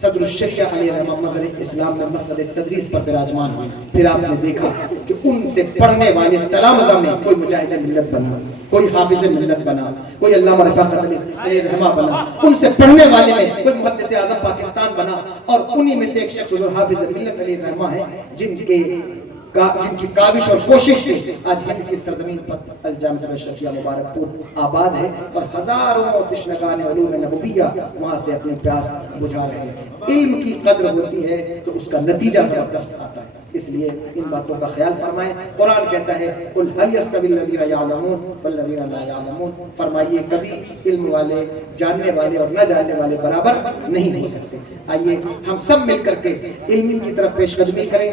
صدر الشریعہ علیہ رحمہ مظہر اسلام میں مسجد تدریس پر براجمان ہوئے. پھر آپ نے دیکھا کہ ان سے پڑھنے والے تلامذہ میں کوئی مجاہد ملت بنا, کوئی حافظ ملت بنا, کوئی علامہ رفاقت علیہ رحمہ بنا. ان سے پڑھنے والے میں کوئی محدث اعظم پاکستان بنا, اور انہی میں سے ایک شخص جو حافظ ملت علیہ رحمہ ہے, جن کی کاوش اور کوشش سے آج ہند کی سرزمین پر الجامعہ اشرفیہ مبارک پور آباد ہے, اور ہزاروں تشنگان علوم نبویہ وہاں سے اپنے پیاس بجھا رہے ہیں. علم کی قدر ہوتی ہے تو اس کا نتیجہ زبردست آتا ہے. اس لیے ان باتوں کا خیال فرمائیں. قرآن کہتا ہے قل هل يستوي الذين يعلمون والذين لا يعلمون, فرمائیے کبھی علم والے, جاننے والے اور نہ جاننے والے برابر نہیں ہو سکتے. آئیے ہم سب مل کر کے علم کی طرف پیش قدمی کریں.